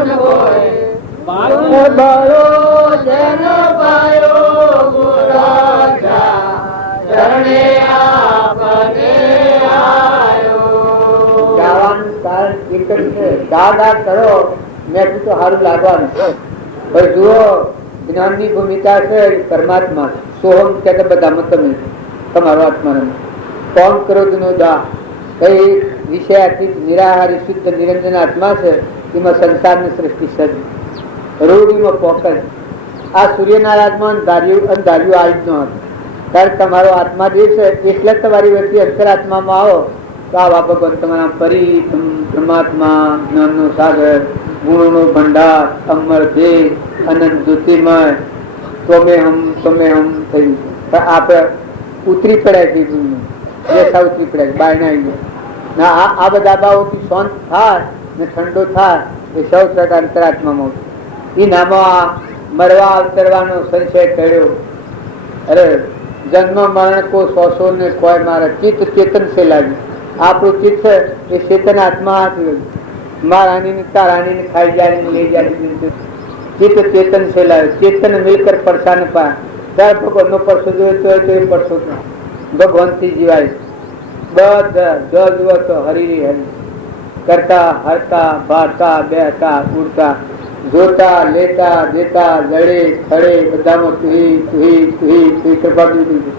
એક જ છે. દા કરો મેં તો સારું લાગવાનું પણ જુઓ જ્ઞાનની ભૂમિકા છે પરમાત્મા સોહમ કે બધામાં તમે તમારો આત્મા કોણ કરો નો દા કઈ વિષયાથી નિરાહારી શુદ્ધ નિરંજન આત્મા છે એમાં સંસારની સૃષ્ટિ સજ રોગીમાં પોકજ આ સૂર્યનારાયણમાં અંધાર્યું આવી જ ન હતું ત્યારે તમારો આત્મા જે છે એટલે તમારી વચ્ચે અંતરાત્મામાં આવો તો આ ભગવાન તમારા પરી પરમાત્મા જ્ઞાનનો સાગર ગુણોનો ભંડાર અમર દેહ અનંત જ્યોતિમય તમે હમ થયું પણ આપણે ઉતરી પડ્યા છે બેસા ઉતરી પડ્યા બાયના આવી ગયા આ બધા ભાવોથી શાંત થાય ને ઠંડો થાય એ સૌ ટકા અંતરાત્મામાં એ નામાં મરવા અવતરવાનો સંશય કર્યો અરે જન્મ મરણ કો સોસો ને કોઈ મારા ચિત્ત ચેતન से લાગ્યું આપણું ચિત્ત છે એ ચેતન આત્મા મારાની તારાની ખાઈ જાય લઈ જાય ચિત્ત ચેતન से લાવ્યું ચેતન મિલકર પરસા ન પાય ત્યારે ભગવાનનો પરસો જોયો તો એ પરસો ભગવાનથી જીવાય બધા જો જુઓ તો હરી હરી કરતા હરતા ભાતા બેહતા ઉડતા જોતા લેતા દેતા જડે ખડે બધામાં તુહી કૃપા દીધી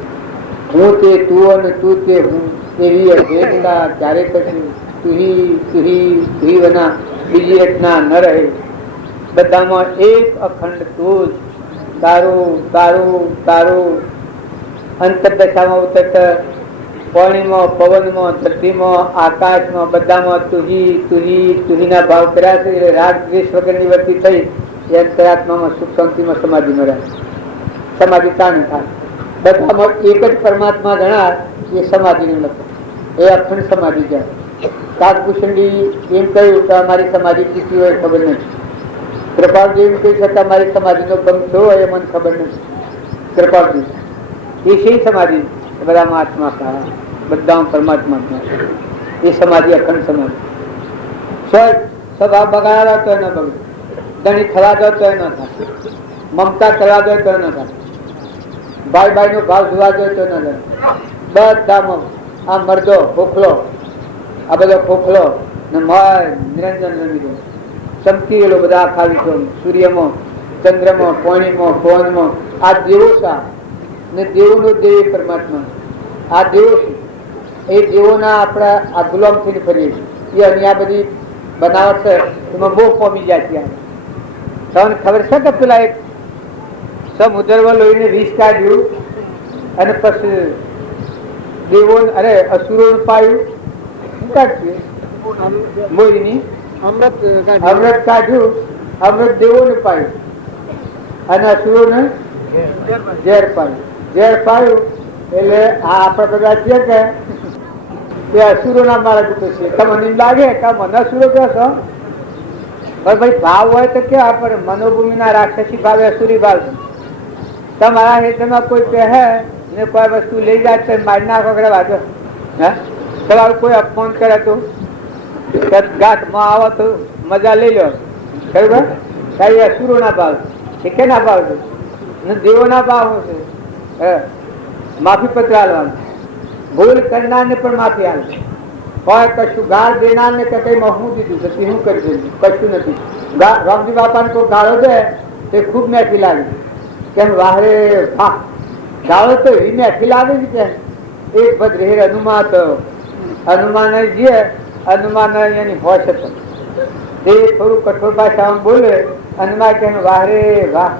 હું તે તું અને તું તે હું એવી ભેટતા ક્યારે કશું તુહી વના બીજી રચના ન રહે બધામાં એક અખંડ તું જ તારું તારું તારું અંતરદશામાં ઉતરત પાણીમાં પવનમાં ધરતીમાં આકાશમાં બધામાં તુહીના ભાવ કર્યા છે એટલે રાગ દ્વેષ વગરની વર્તી થઈ એ અંતરાત્મામાં સુખ શાંતિમાં સમાધિ મળ્યા સમાધિ તાણ થાય બધામાં એક જ પરમાત્મા જણાય એ સમાધિને લખો એ અખંડ સમાધિ જાય કાકભૂષણજી એમ કહ્યું કે અમારી સમાધિ જીતી હોય ખબર નથી કૃપાલજી એમ કહી છતાં મારી સમાધિનો ભંગ થયો હોય એ મને ખબર નથી કૃપાલજી એ શી સમાધિ બધામાં આત્મા કહા બધા પરમાત્મા એ સમાધિ અખંડ સમાધિ સ્વભાવ બગાડા તો ન બગડે ધણી થવા દો તો ન થાય મમતા કરવા દો તો ન થાય ભાઈ ભાઈ નો ભાવ જોવા દો તો ન થાય બધામાં આ મરદો ખોખલો આ બધો ખોખલો ને મય નિરંજન રમી દો ચમકી ગયેલો બધા આખા વિશ્વ સૂર્યમાં ચંદ્રમાં પાણીમાં પવનમાં આ દેવો સા ને દેવોનો દેવ પરમાત્મા આ દેવો છે એ દેવોના આપણા આ ગુલામ થઈને ફરીએ છીએ એ અહીંયા બધી બનાવટ છે એમાં બહુ પામી જાય ત્યાં તમને ખબર છે કે પેલા એક સમુદ્રમાં લોહીને વિષ કાઢ્યું અને પછી દેવો અરે અસુરોને પાયું શું કાઢ્યું લોહીની અમૃત કાઢ્યું અમૃત દેવોને પાયું અને અસુરોને ઝેર પાયું એટલે આ આપડે બધા છીએ કે અસુરો ના મારા દુઃખ છે તમને લાગે કે મને અસુરો કહો છો ભાઈ ભાવ હોય તો કે આપણે મનોભૂમિ ના રાક્ષસી ભાવે અસુરી ભાવ તમારા હેતમાં કોઈ કહે ને કોઈ વસ્તુ લઈ જાય તો મારી નાખો કે વાંધો હે તમારું કોઈ અપમાન કરે તો ગાંઠમાં આવો તો મજા લઈ લો બરોબર તારી અસુરો ના ભાવ છે કે ના ભાવ છે દેવો ના ભાવ છે માફી પત્ર હાલવાનું ભૂલ કરનાર ને પણ માફી હાલ કોઈ કશું ગાળ દેનાર ને કઈ હું દીધું છે શું કરી દીધું કશું નથી રામજી બાપાને કોઈ ગાળો દે તે ખૂબ મેઠી લાગે કેમ વાહરે વાહ ગાળો તો એવી મેઠી લાગે છે કે એક ભદ્રેર હનુમાન જે હનુમાન એની હોશ હતો તે થોડું કઠોર ભાષામાં બોલે હનુમાન કે વાહરે વાહ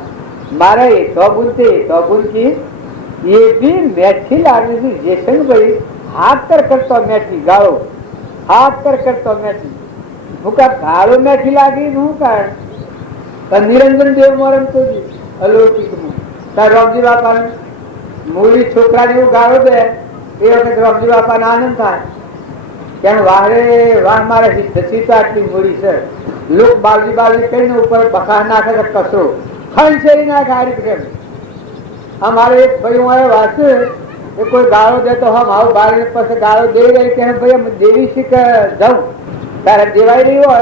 મારા એ તો ભૂલતી ये भी मैठी लागे जैसे भाई हाथ करतो मैठी गाड़ो हाथ करतो मैठी भूखा गाड़ो मैठी लागी નું કારણ નિરંજન દેવ મરણ તો અલૌકિક રામજી બાપા મૂળી છોકરા જેવું ગાળો દે એ વખત રામજી બાપા આનંદ થાય કેમ વારે વાહ મારે સીતા આટલી મૂળી છે લોક બાલજી કહીને ઉપર બખા નાખે કચરો ખંચેરી નાખે આ રીતે કેમ हमारे एक भाई हमारे वास्ते कोई गाड़ो दे तो हम आओ बार पास गाड़ो दे रही कि भाई हम देवी सीख जाऊँ तारे देवाई रही हो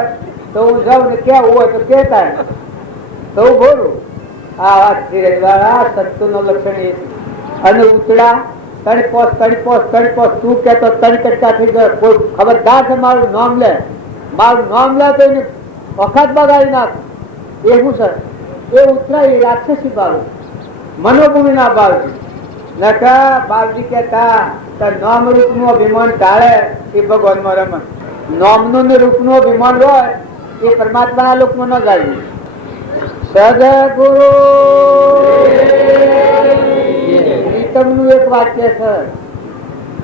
तो जाऊँ ने क्या हुआ तो कहता है तो बोलू आ बात धीरे द्वारा सत्तु नो लक्षण अन उतड़ा तड़ी पोस तू कहते तड़ी कटका थी कोई खबरदार से मारू नाम ले મારું નામ લે તો એને વખત બગાડી નાખ. એ શું સર એ ઉતરાય રાક્ષસી ભાવ મનોભૂમિ ના ભાવ છે. નકા બાપજી કહેતા નામ રૂપ નું અભિમાન ટાળે એ ભગવાન માં રમણ. નામ નું ને રૂપ નું અભિમાન હોય એ પરમાત્મા ના લોક માં ન જાય. સદગુરુ પ્રીતમ નું એક વાક્ય છે.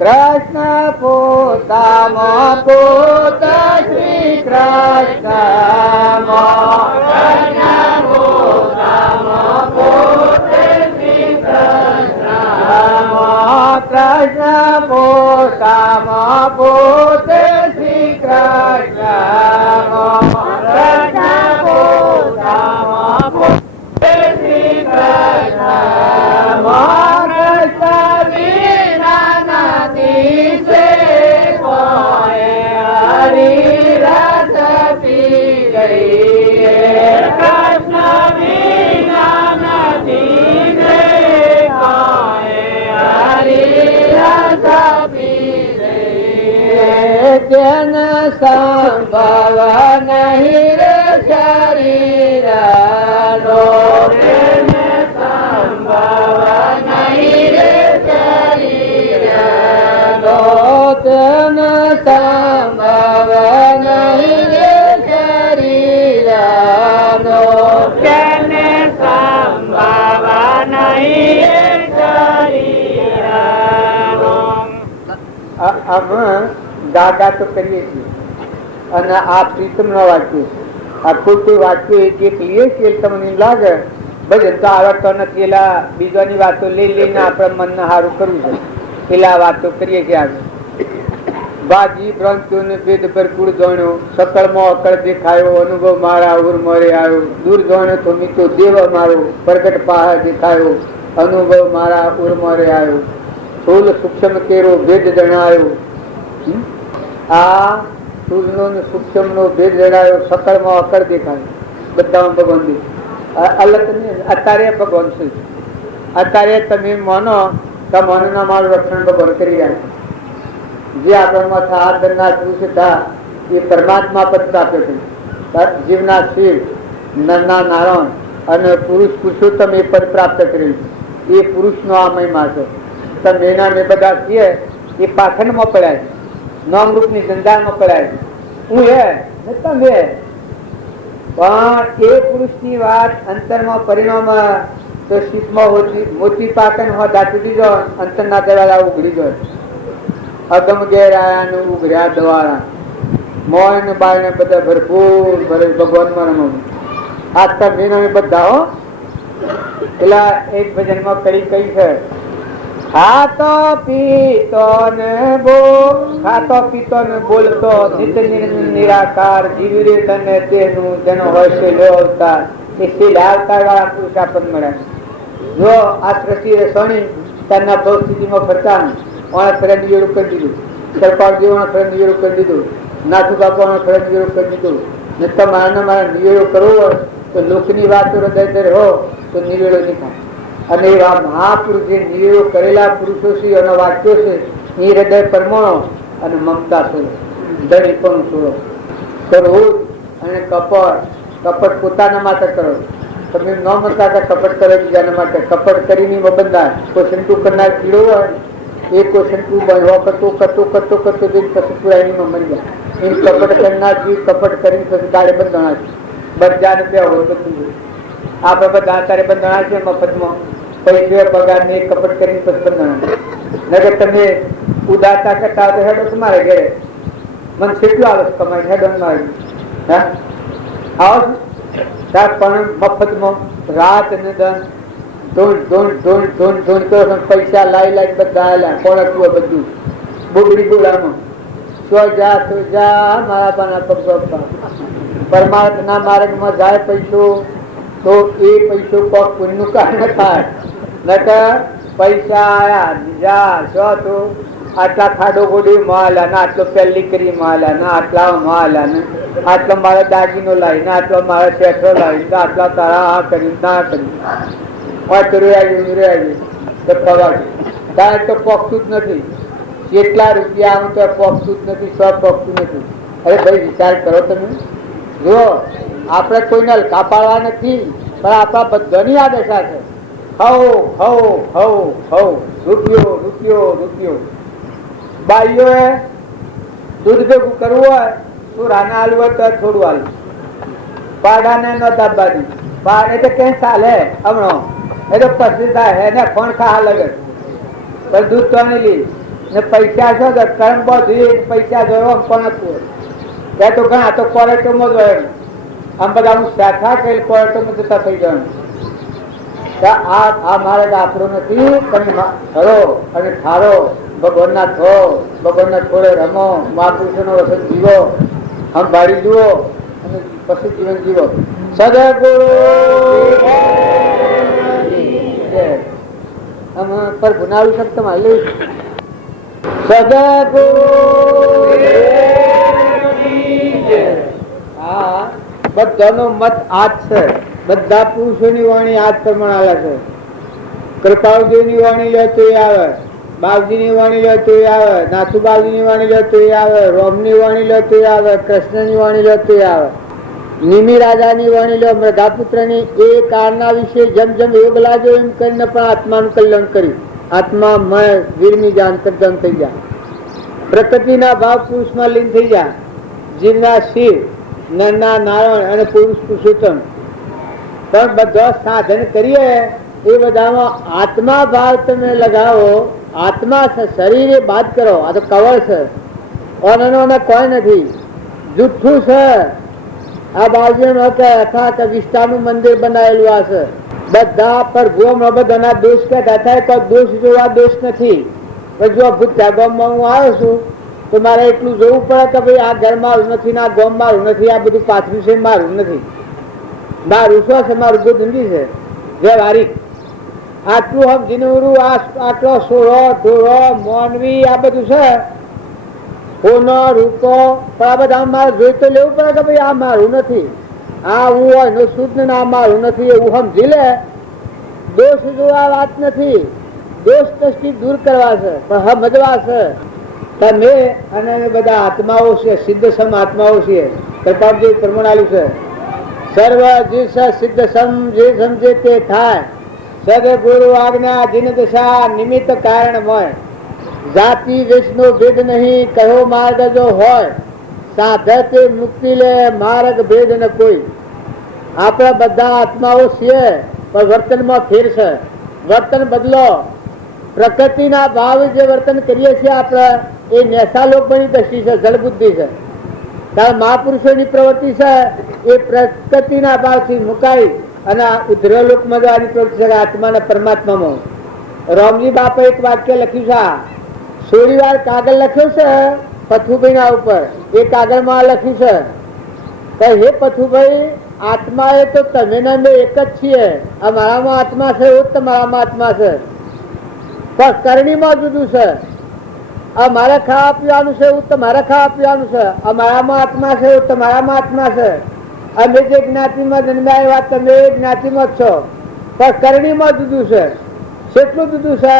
કૃષ્ણ પોતામાં પોત શ્રી કૃષ્ણ કૃષ્ણ પોતામાં પોત શ્રી કૃષ્ણ કૃષ્ણ પોતામાં પોત શ્રી કૃષ્ણ કૃષ્ણ વિના નથી છે કોઈ હરી રસ પી ગઈ. કૃષ્ણ વિના નથી છે કોઈ હરી રસ પી ગઈ. જન સંભવ નહીં રે શરીર નો સંભવ નહીં રે શરીર નો જન સંભવ નહીં રે શરીર નો જન સંભવ નહીં રે શરીર નો. આપણે ગાગા તો કરીએ છીએ અને આ પ્રીતમ ન વાંચીએ. આ ખોટું વાંચીએ જે કહીએ છીએ તમને લાગે ભજન તો આવડતો નથી એલા બીજાની વાતો લઈ લઈને આપણે મનને સારું કરવું છે પેલા વાતો કરીએ છીએ. આગળ બાજી ભ્રાંતિઓ ને ભેદ પર કુળ જાણ્યો સકળમાં અકળ દેખાયો અનુભવ મારા ઉર મરે આવ્યો દૂર જાણ્યો તો મીઠો દેવ મારો પ્રગટ પહાડ દેખાયો અનુભવ મારા ઉર મરે આવ્યો સ્થૂલ સૂક્ષ્મ કેરો ભેદ જણાયો. આ સ્થૂલનો ને સૂક્ષ્મનો ભેદ જણાયો સકળમાં અકળ દેખાયો બધામાં ભગવાન દેખ અલગ અત્યારે ભગવાન છે. અત્યારે તમે માનો તો મનના મારું રક્ષણ ભગવાન કરી રહ્યા. જે આપણામાં હાથ ધરનાર પુરુષ હતા એ પરમાત્મા પદ પ્રાપ્ત થયું. જીવના શિવ નરના નારાયણ અને પુરુષ પુરુષોત્તમ એ પદ પ્રાપ્ત કર્યું. એ પુરુષનો આ મહિમા છે. તમે એના મેં બધા છીએ એ પાખંડમાં પડ્યા છે નામરૂપની જંજાળમાં પડ્યા છે. હું એ તમે પણ એ પુરુષની વાત અંતરમાં પરિણામ તો શીતમાં મોતી પાકન હોય દાટી જો અંતરના દરવાજા ઉઘડી જાય. અગમ ઘેર આયા ઉઘર્યા દવારા મોય ને બાળ ને બધા ભરપૂર ભરે ભગવાન માં રમવું. આ તમે બધા હો પેલા એક ભજન માં કરી કઈ છે ખાતો પીતો ને બોલતો નિત્ય નિરાકાર જીવી રે તને તેનું જેનો હોય છે લો અવતાર એ શીલ અવતાર વાળા પુરુષ આપણને મળે. જો આ ત્રસી રસણી તેના ભવ સ્થિતિમાં ફરતા ફરજ નિવેડું કરી દીધું. સરકાર દેવાનો ફરજ નિવેડું કરી દીધું. નાથુ કાપવાનો ફરજ નિવેડું કરી દીધું. ને તમારે મારા નિવેડો કરવો હોય તો લોકની વાતો હૃદય હો તો નિવેડો નહીં થાય. અને એવા મહાપુરુષ જે નિવેડો કરેલા પુરુષો છે અને વાક્યો છે એ હૃદય પરમાણો અને મમતા છે દળી પણ છોડો કરો અને કપટ પોતાના માટે કરો. તમે ન મળતા કપટ કરો બીજાના માટે. કપટ કરીને બંધાય કોઈ સંટુ કરનાર કીડો હોય એ કોઈ સંટુ બંધવા કરતો પછી પુરાણીમાં મરી જાય. એમ કપટ કરનાર જીવ કપટ કરીને પછી દાડે બંધાણા છે. બધાને બે હોય બધું આપણે બધા અત્યારે બંધાણા છે મફતમાં પૈસે પગાર ને કપટ કરીને પછી બંધાણા. નગર તમે ઉદારતા કરતા તો હેડો તમારે ઘરે મને કેટલું આલસ કમાય હેડો મારી આવો પણ મફતમાં રાત ને પૈસા લાઈ બધા આલ્યા કોણ બધું બુગડી બોલામાં તો જા મારા બાના પપ્પા પરમાત્મા માર્ગમાં જાય પૈસો તો એ પૈસો કોક પુણ્યનું કારણ થાય. નકર પૈસા આયા જા જો તો આટલા ખાડો ગોડી માલ્યા ને આટલો પહેલી કરી માલ્યા ને આટલા માલ્યા ને આટલો મારા દાગીનો લાવી ને આટલો મારા શેઠો લાવી ને આટલા તારા આ કર્યું ના કર્યું તો ખબર તારે તો પોખતું જ નથી. કેટલા રૂપિયા આવું તો પોખતું જ નથી. સબ પોખતું નથી. અરે ભાઈ વિચાર કરો તમે. જુઓ, આપણે કોઈને હલકા પાડવા નથી, પણ આપણા બધાની આ દશા છે. હવ હવ હવ હવ, રૂપિયો રૂપિયો રૂપિયો. બાઈઓએ દૂધ ભેગું કરવું હોય તો રાના આલુ હોય તો થોડું આલુ, પાડાને ન દાબાદી પાડે તો ક્યાં ચાલે હમણો એ તો પછી થાય એને ફોન ખા લગે પણ દૂધ તો નહીં લી ને પૈસા છો તો કર્મ બધી પૈસા જોયો પણ ત્યાં તો ઘણા તો કોરેટોમાં જોયો. આમ બધા હું શાખા કઈ કોરેટોમાં જતા થઈ જવાનું. આ મારે આપણો નથી, પણ ખરો અને ઠારો ભગવાનના થો, ભગવાનના થોડે રમો, મહાપુરુષોનો વસત જીવો, સંભાળી જુઓ અને પછી જીવન જીવો. સદગુરુ પર ગુનાવી શકતો મારે સદગુરુ. હા, બધાનો મત આજ છે. બધા પુરુષોની વાણી આજ પ્રમાણે આવે છે. કૃપાળદેવની વાણી લે તો આવે, બાપજીની વાણી લે તો આવે, નાથુ બાપજીની વાણી લે તો આવે, રોમની વાણી લે તો આવે, કૃષ્ણની વાણી લે તો આવે, નિમિ રાજાની વાણી લે, મૃગાપુત્રની એ કાળના વિશે જેમ જેમ યોગ લાગ્યો એમ કરીને પણ આત્માનું કલ્યાણ કર્યું. આત્મા મય વીરની જાન તદ્દન થઈ જાય. પ્રકૃતિના ભાવ પુરુષમાં લીન થઈ જાય. જીવના શિવ, નરના નારાયણ અને પુરુષ પુરુષોત્તમ. પણ બધા સાધન કરીએ એ બધામાં આત્મા ભાવ તમે લગાવો. આત્મા છે, શરીર એ બાદ કરો. આ તો કવર છે, ઓનો કોઈ નથી, જુઠ્ઠું છે. આ બાજુ અથા કે વિષ્ટાનું મંદિર બનાવેલું આ છે. બધા પ્રભુઓમાં બધાના દોષ કહેતા થાય તો દોષ જોવા દોષ નથી. પણ જો ભૂત્યા ગામમાં હું આવ્યો છું તો મારે એટલું જોવું પડે કે ભાઈ આ ઘર મારું નથી, આ ગામ મારું નથી, આ બધું પાછું છે મારું નથી. મારું શું છે? મારું ગોધંડી છે વ્યવહારિક. આટલું સમજીને આટલો સોળો ઢોળો મોનવી આ બધું છે હોનો રૂપો, પણ આ બધા મારે જોઈ તો લેવું પડે કે ભાઈ આ મારું નથી, આ હું હોય નો શુદ્ધ ને આ મારું નથી એવું સમજી લે. દોષ જોવા વાત નથી, દોષ દ્રષ્ટિ દૂર કરવા છે, પણ સમજવા છે. તમે અને બધા આત્માઓ છે, સિદ્ધ સમ આત્માઓ છે. પ્રતાપજી પ્રમાણાલું છે સર્વ જે સિદ્ધ સમ જે સમજે તે થાય. સદગુરુ આજ્ઞા જીન દશા નિમિત્ત કારણમય. જાતિ વેશનો ભેદ નહીં કયો માર્ગ જો હોય, સાધકે મુક્તિ લે માર્ગ ભેદ ન કોઈ. આપણે બધા આત્માઓ છીએ પણ વર્તનમાં ફેર છે. વર્તન બદલો. પ્રકૃતિના ભાવ જે વર્તન કરીએ છીએ આપણે એ નેસાલોકની દ્રષ્ટિ છે, જળબુદ્ધિ છે. કારણ મહાપુરુષોની પ્રવૃત્તિ છે એ પ્રકૃતિના ભાવથી મુકાઈ અને ઉદ્રલોકમાં જવાની પ્રવૃત્તિ છે, આત્માના પરમાત્મામાં. રામજી બાપા એક વાક્ય લખ્યું છે, થોડી વાર કાગળ લખ્યો છે પથુભાઈ ના ઉપર. એ કાગળમાં લખ્યું છે કે હે પથુભાઈ, આત્મા એ તો તમે ને મેં એક જ છીએ. અમારામાં આત્મા છે એવું તમારામાં આત્મા છે, પણ કરણીમાં જુદું છે. અમારે ખાવા પીવાનું છે એવું તમારે ખાવા પીવાનું છે. અમારામાં આત્મા છે એવું તમારામાં આત્મા છે. અમે જે જ્ઞાતિમાં જન્મ્યા એવા તમે એ જ્ઞાતિમાં જ છો, પણ કરણીમાં જુદું છે. કેટલું જુદું છે?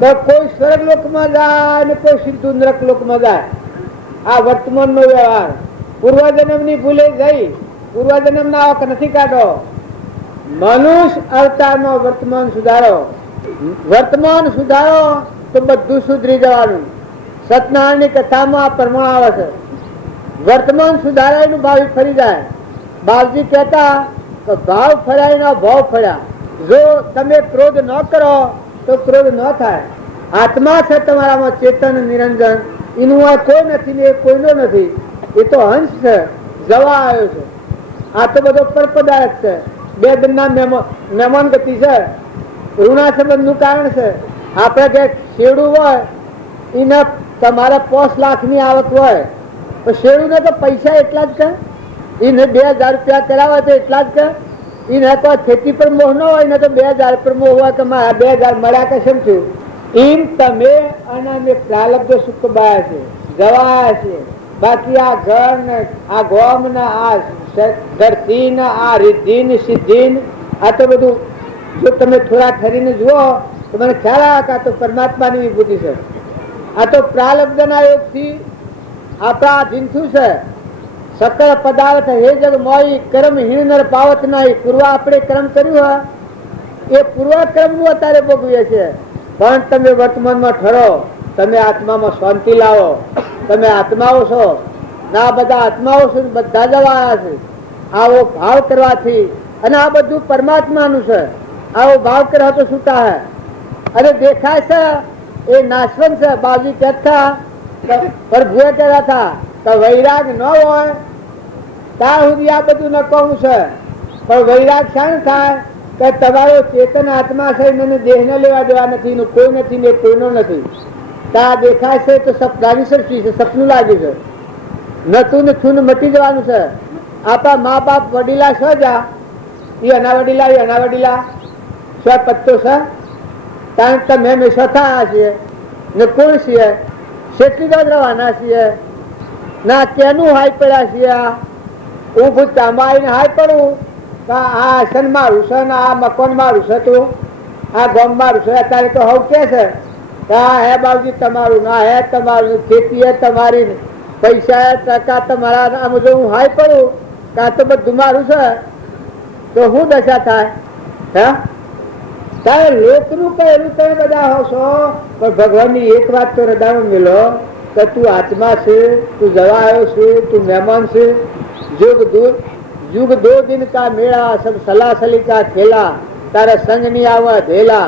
તો કોઈ સ્વર્ગ લોકમાં જાય ને કોઈ સીધું નરક લોકમાં જાય. આ વર્તમાનનો વ્યવહાર. પૂર્વજન્મની ભૂલે જઈ પૂર્વજન્મના આવક નથી કાઢો. મનુષ્ય અવતારનો વર્તમાન સુધારો. વર્તમાન સુધારો તો બધું સુધરી જવાનું. સત્યનારાયણની કથામાં પ્રમાણ આવે છે. વર્તમાન સુધારાયનું ભાવ ફરી જાય. બાપજી કહેતા કે ભાવ ફર્યા એનો ભાવ ફર્યા. જો તમે ક્રોધ ન કરો તો ક્રોધ ન થાય. આત્મા છે તમારામાં ચેતન નિરંજન, એનું આ કોઈ નથી ને એ કોઈનો નથી. એ તો હંસ છે, જવા આવ્યો છે. આ તો બધો પરપદાયક છે, બે દિનના મહેમાન ગતિ છે, ઋણા સંબંધનું કારણ છે. આપણે કે શેરડું હોય એને તમારે 5 લાખની આવક હોય તો શેરડું ને તો પૈસા એટલા જ કે, એને 2000 રૂપિયા કરાવે તો એટલા જ કે. એને તો ખેતી પર મોહ ન હોય ને તો 2000 પર મોહ હોય કે મારા 2000 મળ્યા કે શું થયું. એમ તમે અને અમે પ્રાલબ્ધ સુખ બાયા છે, જવાયા છે. બાકી આ ઘર ને આ ગોમ ને આ ધરતી ને આ રિદ્ધિ ને સિદ્ધિ આ તો બધું જો તમે થોડા ઠરીને જુઓ તો મને ખ્યાલ આવે કે આ તો પરમાત્માની વિભૂતિ છે. આ તો પ્રાલબ્ધના યોગથી આપણા જીનસું છે સકળ પદાર્થ હે જગ મોઈ કર્મ હીણ નર પાવત નહીં. પૂર્વ આપણે કર્મ કર્યું હોય એ પૂર્વ કર્મનું અત્યારે ભોગવીએ છીએ. પણ તમે વર્તમાનમાં ઠરો, તમે આત્મામાં શાંતિ લાવો. તમે આત્માઓ છો ના, બધા આત્માઓ છો, બધા જવાયા છે. આવો ભાવ કરવાથી, અને આ બધું પરમાત્માનું છે, આવો ભાવ કરવા તો શું થાય? અને દેખાય છે એ નાશવંત છે. બાજી કહેતા પ્રભુએ કહેતા હતા કે વૈરાગ ન હોય ત્યાં સુધી આ બધું ન કહું છે. પણ વૈરાગ શાણ થાય કે તમારો ચેતન આત્મા છે, એને દેહને લેવા દેવા નથી, એનું કોઈ નથી ને કોઈનો નથી. ત્યાં દેખાય છે તો સપનાની સૃષ્ટિ છે, સપનું લાગ્યું છે. નતું ને છું ને મટી જવાનું છે. આપણા મા બાપ વડીલા છો જા, એ એના વડીલા, એ એના વડીલા સ્વ પત્તો છે. કારણ કે તમે હંમેશા થયા છીએ ને કોણ છીએ? શેટલી જ રવાના છીએ ના, કેનું હાઈ પડ્યા છીએ? હું ભૂત ચાંબાઈને હાઈ પડું આ આસન મારું છે ને આ મકાન મારું છે, તું આ ગામ મારું છે. અત્યારે તો હવ કે છે હા હે બાબુજી તમારું, ના હે તમારું, ખેતી હે તમારી, પૈસા હે ટકા તમારા. આમ જો હું હાઈ પડું કાં તો બધું મારું છે તો શું દશા થાય? હે તારે લોકનું કહેલું તમે બધા હો છો, પણ ભગવાનની એક વાત તો હૃદયમાં મેલો કે તું આત્મા છે, તું જવા આવ્યો છે, તું મહેમાન છે. युग दो दिन का मेला, सब सलासली का खेला, तारा संग नहीं आवा धेला.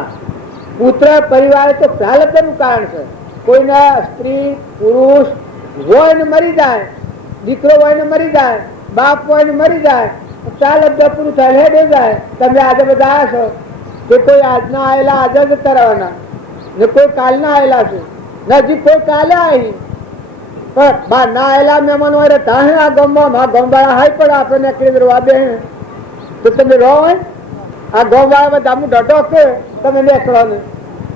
પુત્ર પરિવાર તો પ્રાલબ્ધનું કારણ છે. કોઈના સ્ત્રી પુરુષ હોય ને મરી જાય, દીકરો હોય ને મરી જાય, બાપ હોય ને મરી જાય, પ્રાલબ્ધ પૂરું થાય દે જાય. તમે આજે બધા આવ્યા છો કે કોઈ આજના આવેલા આજે જ કરવાના ને કોઈ કાલના આવેલા છે, નજીક કોઈ કાલે આવી પણ બહાર ના આવેલા મહેમાન હોય તાહે આ ગામમાં ગામવાળા હાઈ પડે આપણે નીકળી રવા દે તો તમે રહો હોય. આ ગામવાળા બધા હું ડટો કે તમે નીકળો ને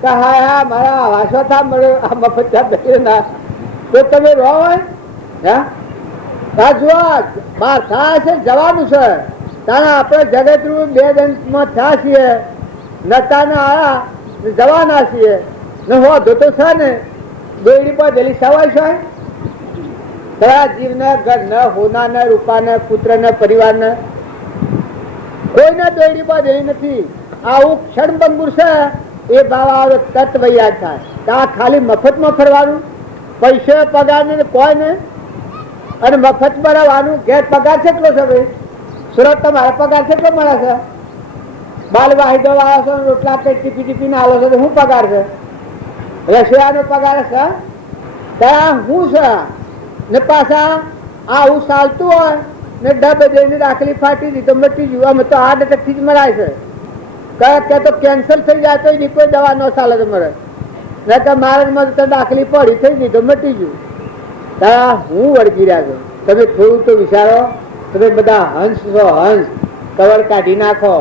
હા હા મારા વાસો થા મળે આ મફત ના તો તમે રહો હોય. હા જુઓ બહાર થાય છે જવાનું છે તારે આપણે જગતનું બે જન્મમાં થયા છીએ, નતા ને આયા જવાના છીએ ને હો ધોતો છે ને દોયડી પર જેલી સવાય છે. કયા જીવને ઘર ને હોના ને રૂપા ને પુત્ર ને પરિવાર ને કોઈને દોયડી પર જેલી નથી. આવું ક્ષણભંગુર છે એ ભાવ તત્વ યાદ થાય. ત્યાં ખાલી મફતમાં ફરવાનું, પૈસે પગાર ને કોઈ ને, અને મફત ભરાવાનું. ઘેર પગાર કેટલો છે ભાઈ? સુરત તમારો પગાર કેટલો મળે છે? બાલ વાહિદો વાળો છો, રોટલા કઈ ટીપી ટીપી ને આલો છો તો શું પગાર છે? રશિયાનો પગાર છે ત્યાં શું છે? ને પાછા આવું ચાલતું હોય ને ડબ જઈને દાખલી ફાટી દી તો મટી ગયું. અમે તો હાર્ટ એટેક થી જ મરાય છે. કે તો કેન્સર થઈ જાય તો કોઈ દવા ન ચાલે તો મરે ને કે મારા તો દાખલી પડી થઈ ગઈ તો મટી ગયું. ત્યાં હું વળગી રહ્યા છું. તમે થોડું તો વિચારો. તમે બધા હંસ છો, હંસ કવર કાઢી નાખો.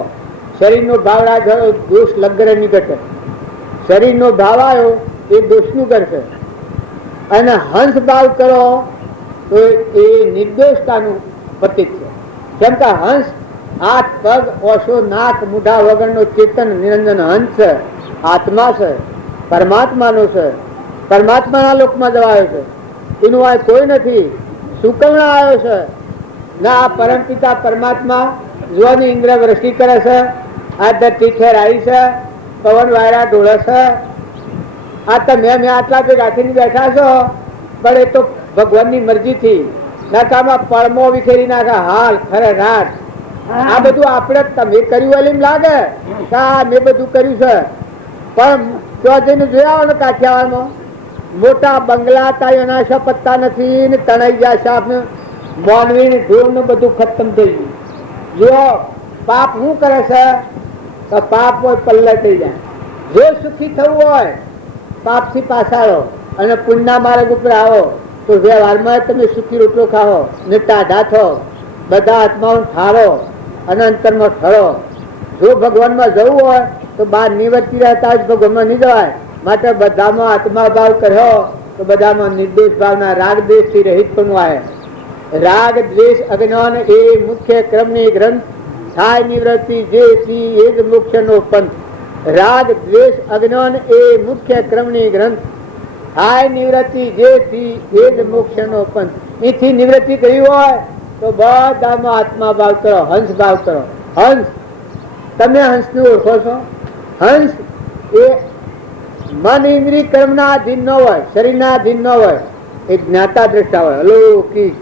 શરીરનો ભાવ રાખો, દોષ લગ્ન ની ઘટે. શરીરનો ભાવ આવ્યો એ દોષનું કરશે, અને હંસ ભાવ કરો તો એ નિર્દોષતાનું પ્રતીક છે. કેમ કે હંસ હાથ પગ ઓછો નાક મૂઢા વગરનો ચેતન નિરંજન હંસ છે, આત્મા છે, પરમાત્માનો છે. પરમાત્માના લોકમાં જવા આવ્યો છે, એનું આ કોઈ નથી. સુકવણા આવ્યો છે ના આ પરમપિતા પરમાત્મા જોવાની ઇન્દ્ર વૃષ્ટિ કરે છે, આ ધરતી ઠેરાઈ છે, પવન વાયરા ઢોળે છે. આ તમે આટલા ભેગાથી બેઠા છો પણ એ તો ભગવાનની મરજીથી નાકામાં પડમો વિખેરી નાખા હાલ ખરે રાત. આ બધું આપણે તમે કર્યું એમ લાગે કે આ મેં બધું કર્યું છે, પણ ત્યાં જઈને જોયા હોય ને કાઠિયાવાડમાં મોટા બંગલા તાયોના છે, પત્તા નથી ને તણાઈ ગયા સાપ ને મોનવી ને ઢોર ને બધું ખતમ થઈ ગયું. જો પાપ શું કરે છે તો પાપ હોય પલ્લટી જાય. જો સુખી થવું હોય પાપથી પાછાળો અને પુણ્યના માર્ગ ઉપર આવો તો વ્યવહારમાં તમે સુખી રોટલો ખાઓ ને ટાઢા થો, બધા આત્માઓ ઠારો અને અંતરમાં ઠરો. જો ભગવાનમાં જવું હોય તો બહાર નિવર્તી રહેતા જ ભગવાનમાં નહીં જવાય. માટે બધામાં આત્મા ભાવ કર્યો તો બધામાં નિર્દોષ ભાવના રાગ દ્વેષથી રહિત પણ આવે. રાગ દ્વેષ અજ્ઞાન એ મુખ્ય ક્રમની ગ્રંથ થાય નિવૃત્તિ જે એ જ મોક્ષનો પંથ. રાગ દ્વેષ અજ્ઞાન એ મુખ્ય ક્રમની ગ્રંથ હાય નિવૃત્તિ જેથી એ જ મોક્ષનો પંથ. એથી નિવૃત્તિ કરી હોય તો બધામાં આત્મા ભાવ કરો, હંસ ભાવ કરો. હંસ, તમે હંસને ઓળખો છો? હંસ એ મન ઇન્દ્રિય કર્મના અધીન ન હોય, શરીરના અધીન ન હોય, એ જ્ઞાતા દ્રષ્ટા હોય, અલૌકિક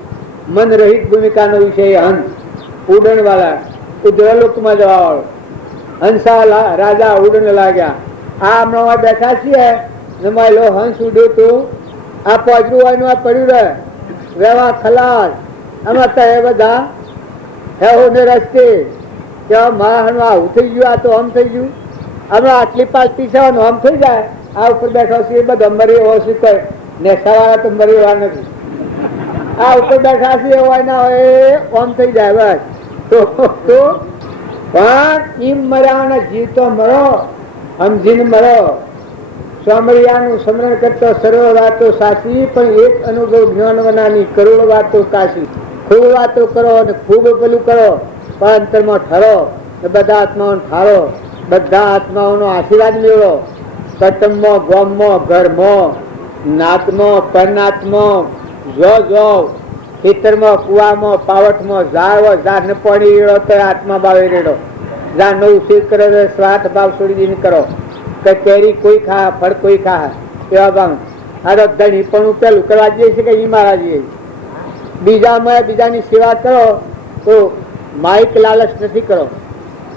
મન રહિત ભૂમિકાનો વિષય હંસ. ઉડણ વાળા, ઉદ્રલોકમાં જવા વાળો હંસા રાજા ઉડણ લાગ્યા. આ હમણાં બેઠા છીએ, હંસ ઉડ્યો તો આ પોજરું હોય આ પડ્યું રહે, વ્યવહાર ખલાસ. આમાં તો એ બધા હેહો ને રસ્તે મારા આવું થઈ ગયું, આ તો આમ થઈ ગયું. હમણાં આટલી પાલટી છે આમ થઈ જાય. આ ઉપર બેઠો છે એ બધા મરી હોય શું કહે ને, સવારે તો મરી વાર નથી. આ ઉપર બેઠા છે હોય ના હોય આમ થઈ જાય બસ. તો પણ એમ મર્યાના જીવ તો મરો, સમજીને મરો. સ્વામરિયાનું સ્મરણ કરતો સર્વ વાતો સાચી, પણ એક અનુભવ જ્ઞાનવનાની કરોડ વાતો કાશી. ખૂબ વાતો કરો અને ખૂબ પેલું કરો, પણ અંતરમાં ઠરો ને બધા આત્માઓને ઠારો, બધા આત્માઓનો આશીર્વાદ મેળવો. કુટુંબમાં, ગામમાં, ઘરમાં, નાતમાં, પરનાતમાં, જો ખેતરમાં, કુવામાં, પાવઠમાં, ઝાડને પાણી રેડો તો આત્મા ભાવે રેડો. ઝાડનો ઉછેર કરો તો સ્વાર્થ ભાવ છોડી દઈને કરો. કે કેરી કોઈ ખા, ફળ કોઈ ખા, એવા ભાવ. આ તો ધણી પણ પેલું કરવા જઈએ છે કે એ મારા જઈએ. બીજાની સેવા કરો તો માઇક લાલચ નથી કરો.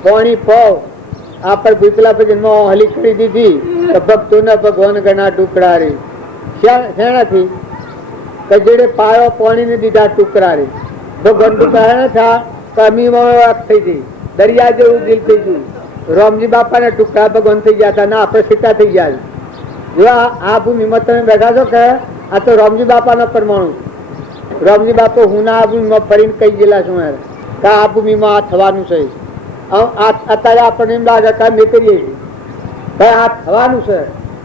પાણી પાવ આ પર ભૂતલા પછી હલી કરી દીધી તો ભક્તોના ભગવાન ગણા ટુકડા રે. શેનાથી કજેડે પાયો પાણી ને દીધા ટુકડા રે. ભગવાન ટુકડા ન થા કમી થઈ ગઈ, દરિયા જેવું દિલ થઈ ગયું. રામજી બાપા ના ટુકડા ભગવાન થઈ ગયા હતા, ના આપણે સીતા થઈ ગયા. જો આ ભૂમિમાં તમે બેઠા છો કે આ તો રામજી બાપા નો પરમાણુ. રામજી બાપો હું ના આ ભૂમિમાં ફરીને કહી ગયેલા છું કે આ ભૂમિમાં આ થવાનું છે. અત્યારે આપણને એમ લાગે કે મેં કરીએ છીએ, આ થવાનું છે.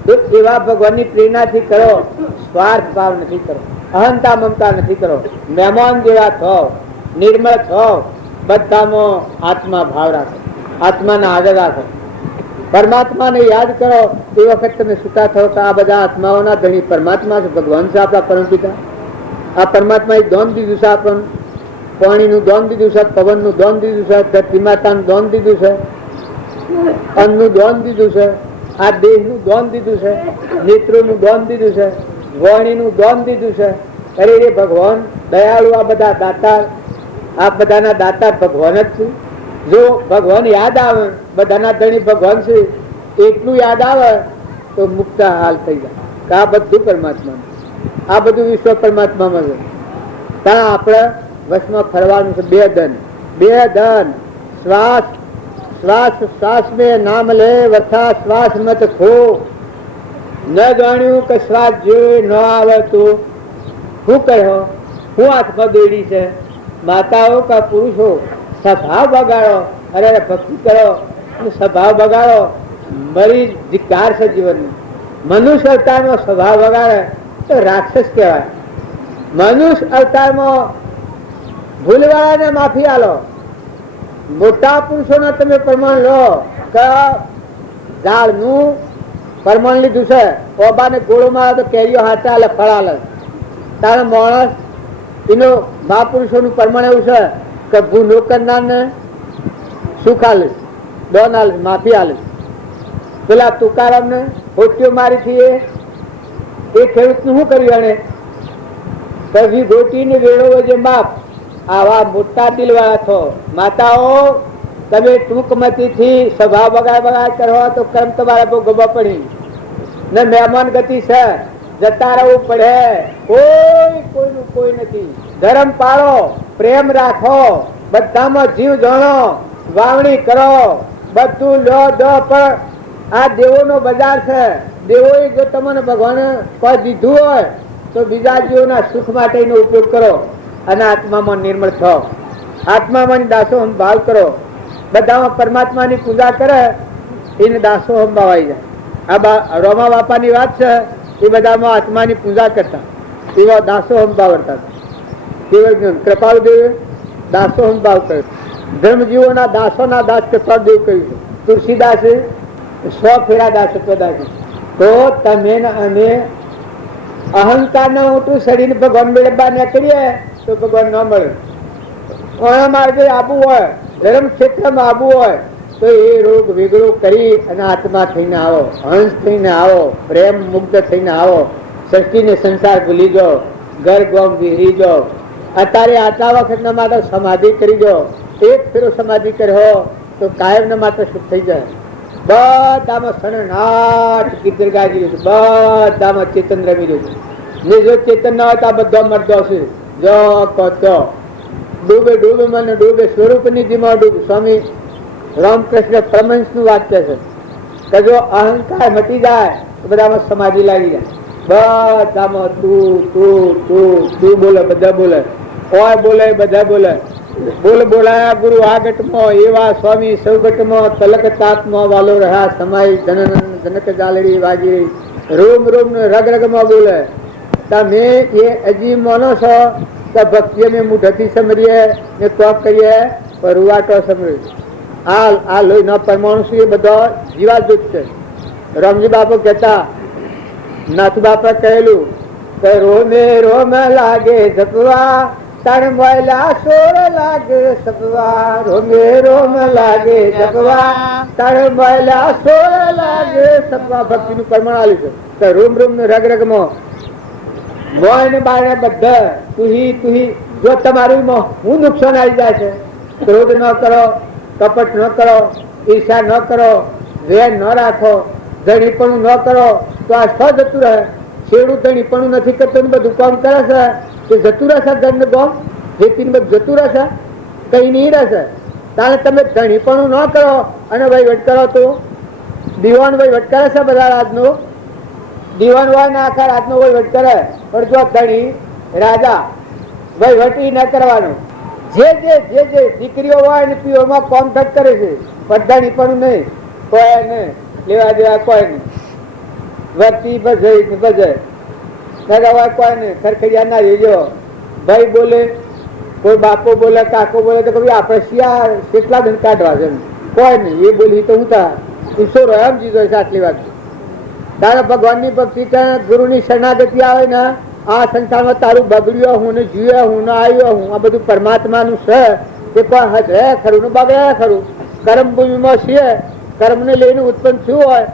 તો એવા ભગવાનની પ્રેરણાથી કરો. સ્વાર્થ ભાવ નથી કરો, અહંતા મમતા નથી કરો. મહેમાન જેવા થો, નિર્મળ થો, બધામાં આત્મા ભાવ રાખો, આત્માના આગળ રાખો. પરમાત્માને યાદ કરો. એ વખત તમે સુતા થો કે આ બધા આત્માઓના ધણી પરમાત્મા છે, ભગવાન છે આપણા પરમ પિતા. આ પરમાત્મા એક દોન દીધું છે આપણને. પાણીનું દોન દીધું છે, પવનનું દોન દીધું છે, ધરતી માતાનું દોન દીધું છે, અન્નનું દોન દીધું છે, આ દેહનું દોન દીધું છે, નેત્રોનું દોન દીધું છે, વાણીનું દોન દીધું છે. અરે એ ભગવાન દયાળુ, આ બધા દાતા, આ બધાના દાતા ભગવાન જ છે. જો ભગવાન યાદ આવે, બધાના ધણી ભગવાન છે એટલું યાદ આવે તો મુક્ત હાલ થઈ જાય કે આ બધું પરમાત્મા, આ બધું વિશ્વ પરમાત્મામાં છે. ત્યાં આપણે વસમાં ફરવાનું છે. બે ધન શ્વાસ શ્વાસ में नाम ले वर्था श्वास मत खो. ન જાણ્યું કે શ્વાસ જોઈ ન આવે તો શું કહ્યો, હું હાથમાં દોડી છે. માતાઓ કા પુરુષો સ્વભાવ બગાડો, અરે ભક્તિ કરો, સ્વભાવ બગાડો, મરી ધિક્કાર છે જીવન. મનુષ્ય અવતારમાં સ્વભાવ બગાડે તો રાક્ષસ કહેવાય. મનુષ્ય અવતારમાં ભૂલવાળાને માફી આલો. મોટા પુરુષોના તમે પ્રમાણ લો કે ઝાડનું પ્રમાણ લીધું છે, ઓબાને ગોળોમાં તો કેરીઓ હાચા આલે, ફળ આલે. તારે માણસ એનો મહાપુરુષોનું પ્રમાણ એવું છે કે ભૂલો કરનારને સુખ આલે, દોન આલે, માફી આલે. પેલા તુકારામને હોટીઓ મારી હતી એ ખેડૂતનું શું કર્યું એને? પછી ગોટીને વેળો વજે માપ. આવા મોટા દિલ વાળા છો. માતાઓ તમે ટૂંકમતીથી સ્વભાવ બગાડ કરો તો કર્મ તમારા બહુ ગભા પડી ને મહેમાન ગતિ છે, જતા રહેવું પડે. કોઈનું કોઈ નથી. ધર્મ પાળો, પ્રેમ રાખો, બધામાં જીવ જાણો, વાવણી કરો, બધું લો દો. પણ આ દેવોનો બજાર છે. દેવોએ જો તમને ભગવાને કોઈ દીધું હોય તો બીજા જીવોના સુખ માટેનો ઉપયોગ કરો અને આત્મામાં નિર્મળ થો. આત્મામાં દાસો ભાવ કરો. બધામાં પરમાત્માની પૂજા કરે એને દાસો સંભાવાઈ જાય. આ રોમા બાપાની વાત છે. એ બધામાં આત્માની પૂજા કરતા એવા દાસો સંભાવતા. કૃપાળુ દેવે દાસો સંભાવ કરે. ધર્મજીવોના દાસોના દાસ કૃપાળુ દેવ કહ્યું છે. તુલસીદાસે 100 ફેરા દાસત્વ દાસ. તો તમે અમે અહંકાર ના મોટું શરીર ભગવાન મેળવવા નીકળીએ તો ભગવાન ન મળે. ઓણા માર્ગે આવવું હોય, ધર્મ ક્ષેત્રમાં આવવું હોય તો એ રોગ વેગળો કરી અને આત્મા થઈને આવો, હંસ થઈને આવો, પ્રેમ મુગ્ધ થઈને આવો. સૃષ્ટિને સંસાર ભૂલી જાઓ, ઘર ગોમ વિહરી જાઓ. અત્યારે આટલા વખતના માટે સમાધિ કરી દો. એક ફેરો સમાધિ કર્યો તો કાયમ માટે સુખ થઈ જાય. બધામાં સનનાટ ગીત ગાજી રહ્યું છે, બધામાં ચેતન રમી રહ્યું છે. ને જો ચેતન ના હોય તો આ બધા મરદો છે. જો કહો ડૂબે ડૂબે મને ડૂબે સ્વરૂપ નિધિમાં ડૂબ. સ્વામી રામકૃષ્ણ પરમહંસ નું વાક્ય છે કે જો અહંકાર મટી જાય તો બધામાં સમાધિ લાગી જાય. બધામાં તું તું તું તું બોલે, બધા બોલે, ઓય બોલે, બધા બોલે. બોલ બોલાયા ગુરુ આગટમાં એવા સ્વામી સૌગટમાં તલક તાપમાં વાલો રહ્યા સમાય જનન જનક જાલડી વાગી રોમ રોમ રગ રગમાં બોલે. તમે એ હજી માનો છો કે ભક્તિ અમે મુઠ્ઠી સમરીએ ને કોક કરીએ પણ રૂવાટો સમરીએ. આ લોહી ના પરમાણુ છે એ બધા જીવાદૂત છે. રામજી બાપા કહેતા, નાથ બાપા કહેલું કે રોમે રોમ લાગે જપવા તણ મોયલા સોર લાગે સપવા. રોમે રોમ લાગે જપવા તણ મોયલા સોર લાગે સપવા. ભક્તિ નું પરમાણ આલ્યું છે કે રોમ રોમ ને રગ રગમાં મોય ને બારણે બધા તુહી તુહી. જો તમારું હું નુકસાન આવી જાય છે, ક્રોધ ન કરો, કપટ ન કરો, ઈર્ષા ન કરો, વેર ન રાખો, ધણીપણું ન કરો તો આ સ જતું રહે. છેડું ધણીપણું નથી કરતો ને બધું કામ કરે છે તે જતું રહેશે. ધન ગોમ જેથી બધું જતું રહેશે, કઈ નહીં રહેશે. તારે તમે ધણીપણું ન કરો અને વહીવટ કરો તો દીવાન વહીવટ કરે છે. બધા રાજનો દીવાન હોય ને આખા રાજનો વહીવટ કરે. પણ જો ધણી રાજા વહીવટી ન કરવાનું. જે જે જે જે દીકરીઓ હોય ને પીઓમાં કોમ ઠક કરે છે, પણ ધણીપણું નહીં, કોઈ નહીં લેવા દેવા, કોઈ નહીં વર્તી બજે બજે નગા કોઈ નહીં. ખરખરિયા ના રેજો ભાઈ બોલે, કોઈ બાપો બોલે, કાકો બોલે તો કભી આપણે શિયા કેટલા દિન કાઢવા છે, કોઈ નહીં. એ બોલી તો હું તા ઈશ્વર એમ જીતો છે. આટલી વાત તારે ભગવાનની ભક્તિ ગુરુની શરણાગતિ આવે ને આ સંસારમાં તારું બગડ્યો હું ને જીવ્યો હું ને આવ્યો હું આ બધું પરમાત્માનું છે. તે પણ હજે ખરું ને બગડે ખરું. કર્મ ભૂમિમાં છીએ, કર્મને લઈને ઉત્પન્ન થયું હોય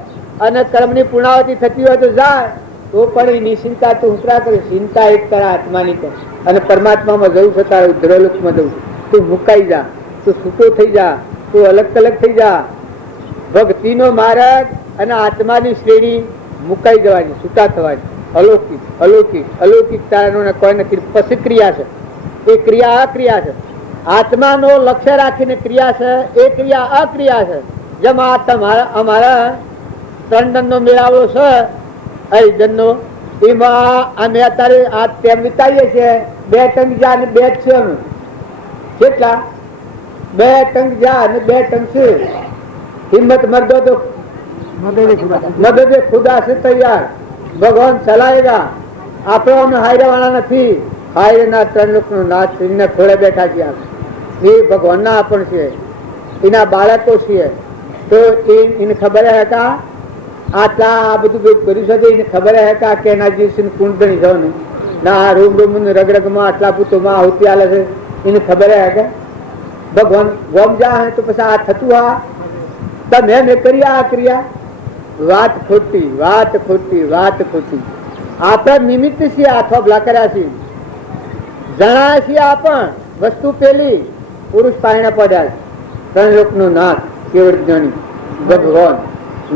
અને કર્મની પૂર્ણાવતી થતી હોય તો જાય તો પણ એની ચિંતા તું ઉતરા કરે. ચિંતા એક તારા આત્માની કર અને પરમાત્મામાં જવું છે. તારે ઉદ્રલોકમાં જવું. તું મુકાઈ જા, તું છૂટો થઈ જા, તું અલગ અલગ થઈ જા. ભક્તિનો માર્ગ અને આત્માની શ્રેણી મુકાઈ જવાની, છૂટા થવાની. અલૌકિક અલૌકિક અલૌકિક તારાનો કોઈ નથી. પછી ક્રિયા છે, એ ક્રિયા અક્રિયા છે. આત્માનો લક્ષ્ય રાખીને ક્રિયા છે, એ ક્રિયા અક્રિયા છે. જેમ આ તમારા અમારા 3 દનનો મેળાવો છે હરિજનનો, એમાં અમે અત્યારે આ તેમ વિતાવીએ છીએ. 2 ટંગ જા અને 2 જ છે. અમે કેટલા 2 ટંગ જા અને 2 ટંગ છે. હિંમત મર્દો તો મદદ ખુદા છે તૈયાર. ભગવાન ચલાવેગા. આપણે હાયરા વાળા નથી. હાયરના 3 લોકોનો નાથ એને ખોળે બેઠા છીએ. એ ભગવાનના આપણ છે, એના બાળકો છીએ. તો એને ખબર હતા આટલા આ બધું કર્યું છે. એને ખબર હતા કે એના જીવ કુંડ ગણી જવાનું ના રૂમ રૂમ રગરગમાં આટલા પૂતોમાં આહુતિ આલે છે. એને ખબર હતા ભગવાન ગોમ જા તો પછી આ થતું. હા તમે મેં કરી આ ક્રિયા. વાત ખોટી, વાત ખોટી, વાત ખોટી. આપણે નિમિત્ત છીએ, હાથો ભલા કર્યા છીએ, જણાય છીએ. આપણ વસ્તુ પેલી પુરુષ પાયણા પડ્યા. 3 લોકનો નાથ કેવળ જ્ઞાની ભગવાન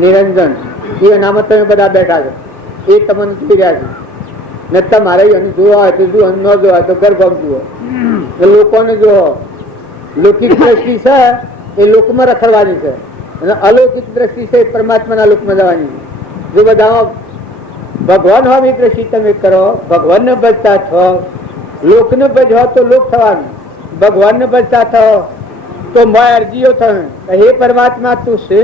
નિરંજન એ નામ તમે બધા બેઠા છો. એ તમને જોઈ રહ્યા છે ને. તમારે એને જોવા હોય તો જુઓ, ન જોવા તો ગરગમ જુઓ. લોકોને જુઓ. લૌકિક દ્રષ્ટિ છે એ લોકમાં રખડવાની છે અને અલૌકિક દ્રષ્ટિ છે પરમાત્માના લોકમાં જવાની. જો બધા ભગવાન હોવી દ્રષ્ટિ તમે કરો, ભગવાનને ભજતા છો, લોકને ભજવો તો લોક થવાનું, ભગવાનને ભજતા થો તો મોય અરજીઓ થશે. હે પરમાત્મા તું છે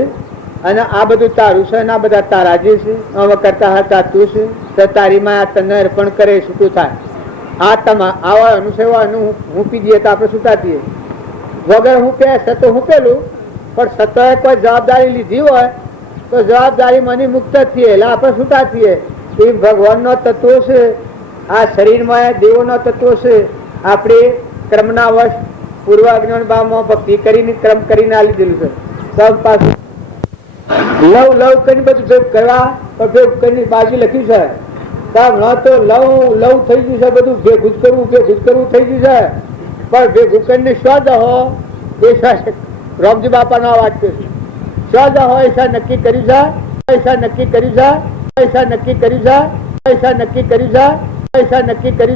અને આ બધું તારું છે અને આ બધા તારા જે છે આમાં કરતા હતા તું છે તો તારી માં તને અર્પણ કરે છૂટું થાય. આ આવા અનુસેવાનું હું પી દઈએ તો આપણે છૂટા થઈએ. વગર હું કે તો હું પેલું પણ સતોએ કોઈ જવાબદારી લીધી હોય તો જવાબદારી મને મુક્ત થઈએ એટલે આપણે છૂટા થઈએ. એ ભગવાનનો તત્વો છે, આ શરીરમાં દેવોનો તત્વો છે. આપણે ક્રમના વશ પૂર્વ અજ્ઞાન ભાવમાં ભક્તિ કરીને ક્રમ કરીને આ લીધેલું છે. સબ પાછું લવ લવ કરીને બધું ભેગ કરવા પણ ભેગ કરીને બાજુ લખ્યું છે. કામ ન તો લવ લવ થઈ ગયું છે, બધું ભેગું જ કરવું થઈ ગયું છે. પણ ભેગું કરીને સ્વાદ હો એ રોમજી બાપાનો આ વાત છે. સ્વાદ હો એસા નક્કી કર્યું છે, પૈસા નક્કી કર્યું છે, પૈસા નક્કી કર્યું છે, પૈસા નક્કી કર્યું છે, પૈસા નક્કી કર્યું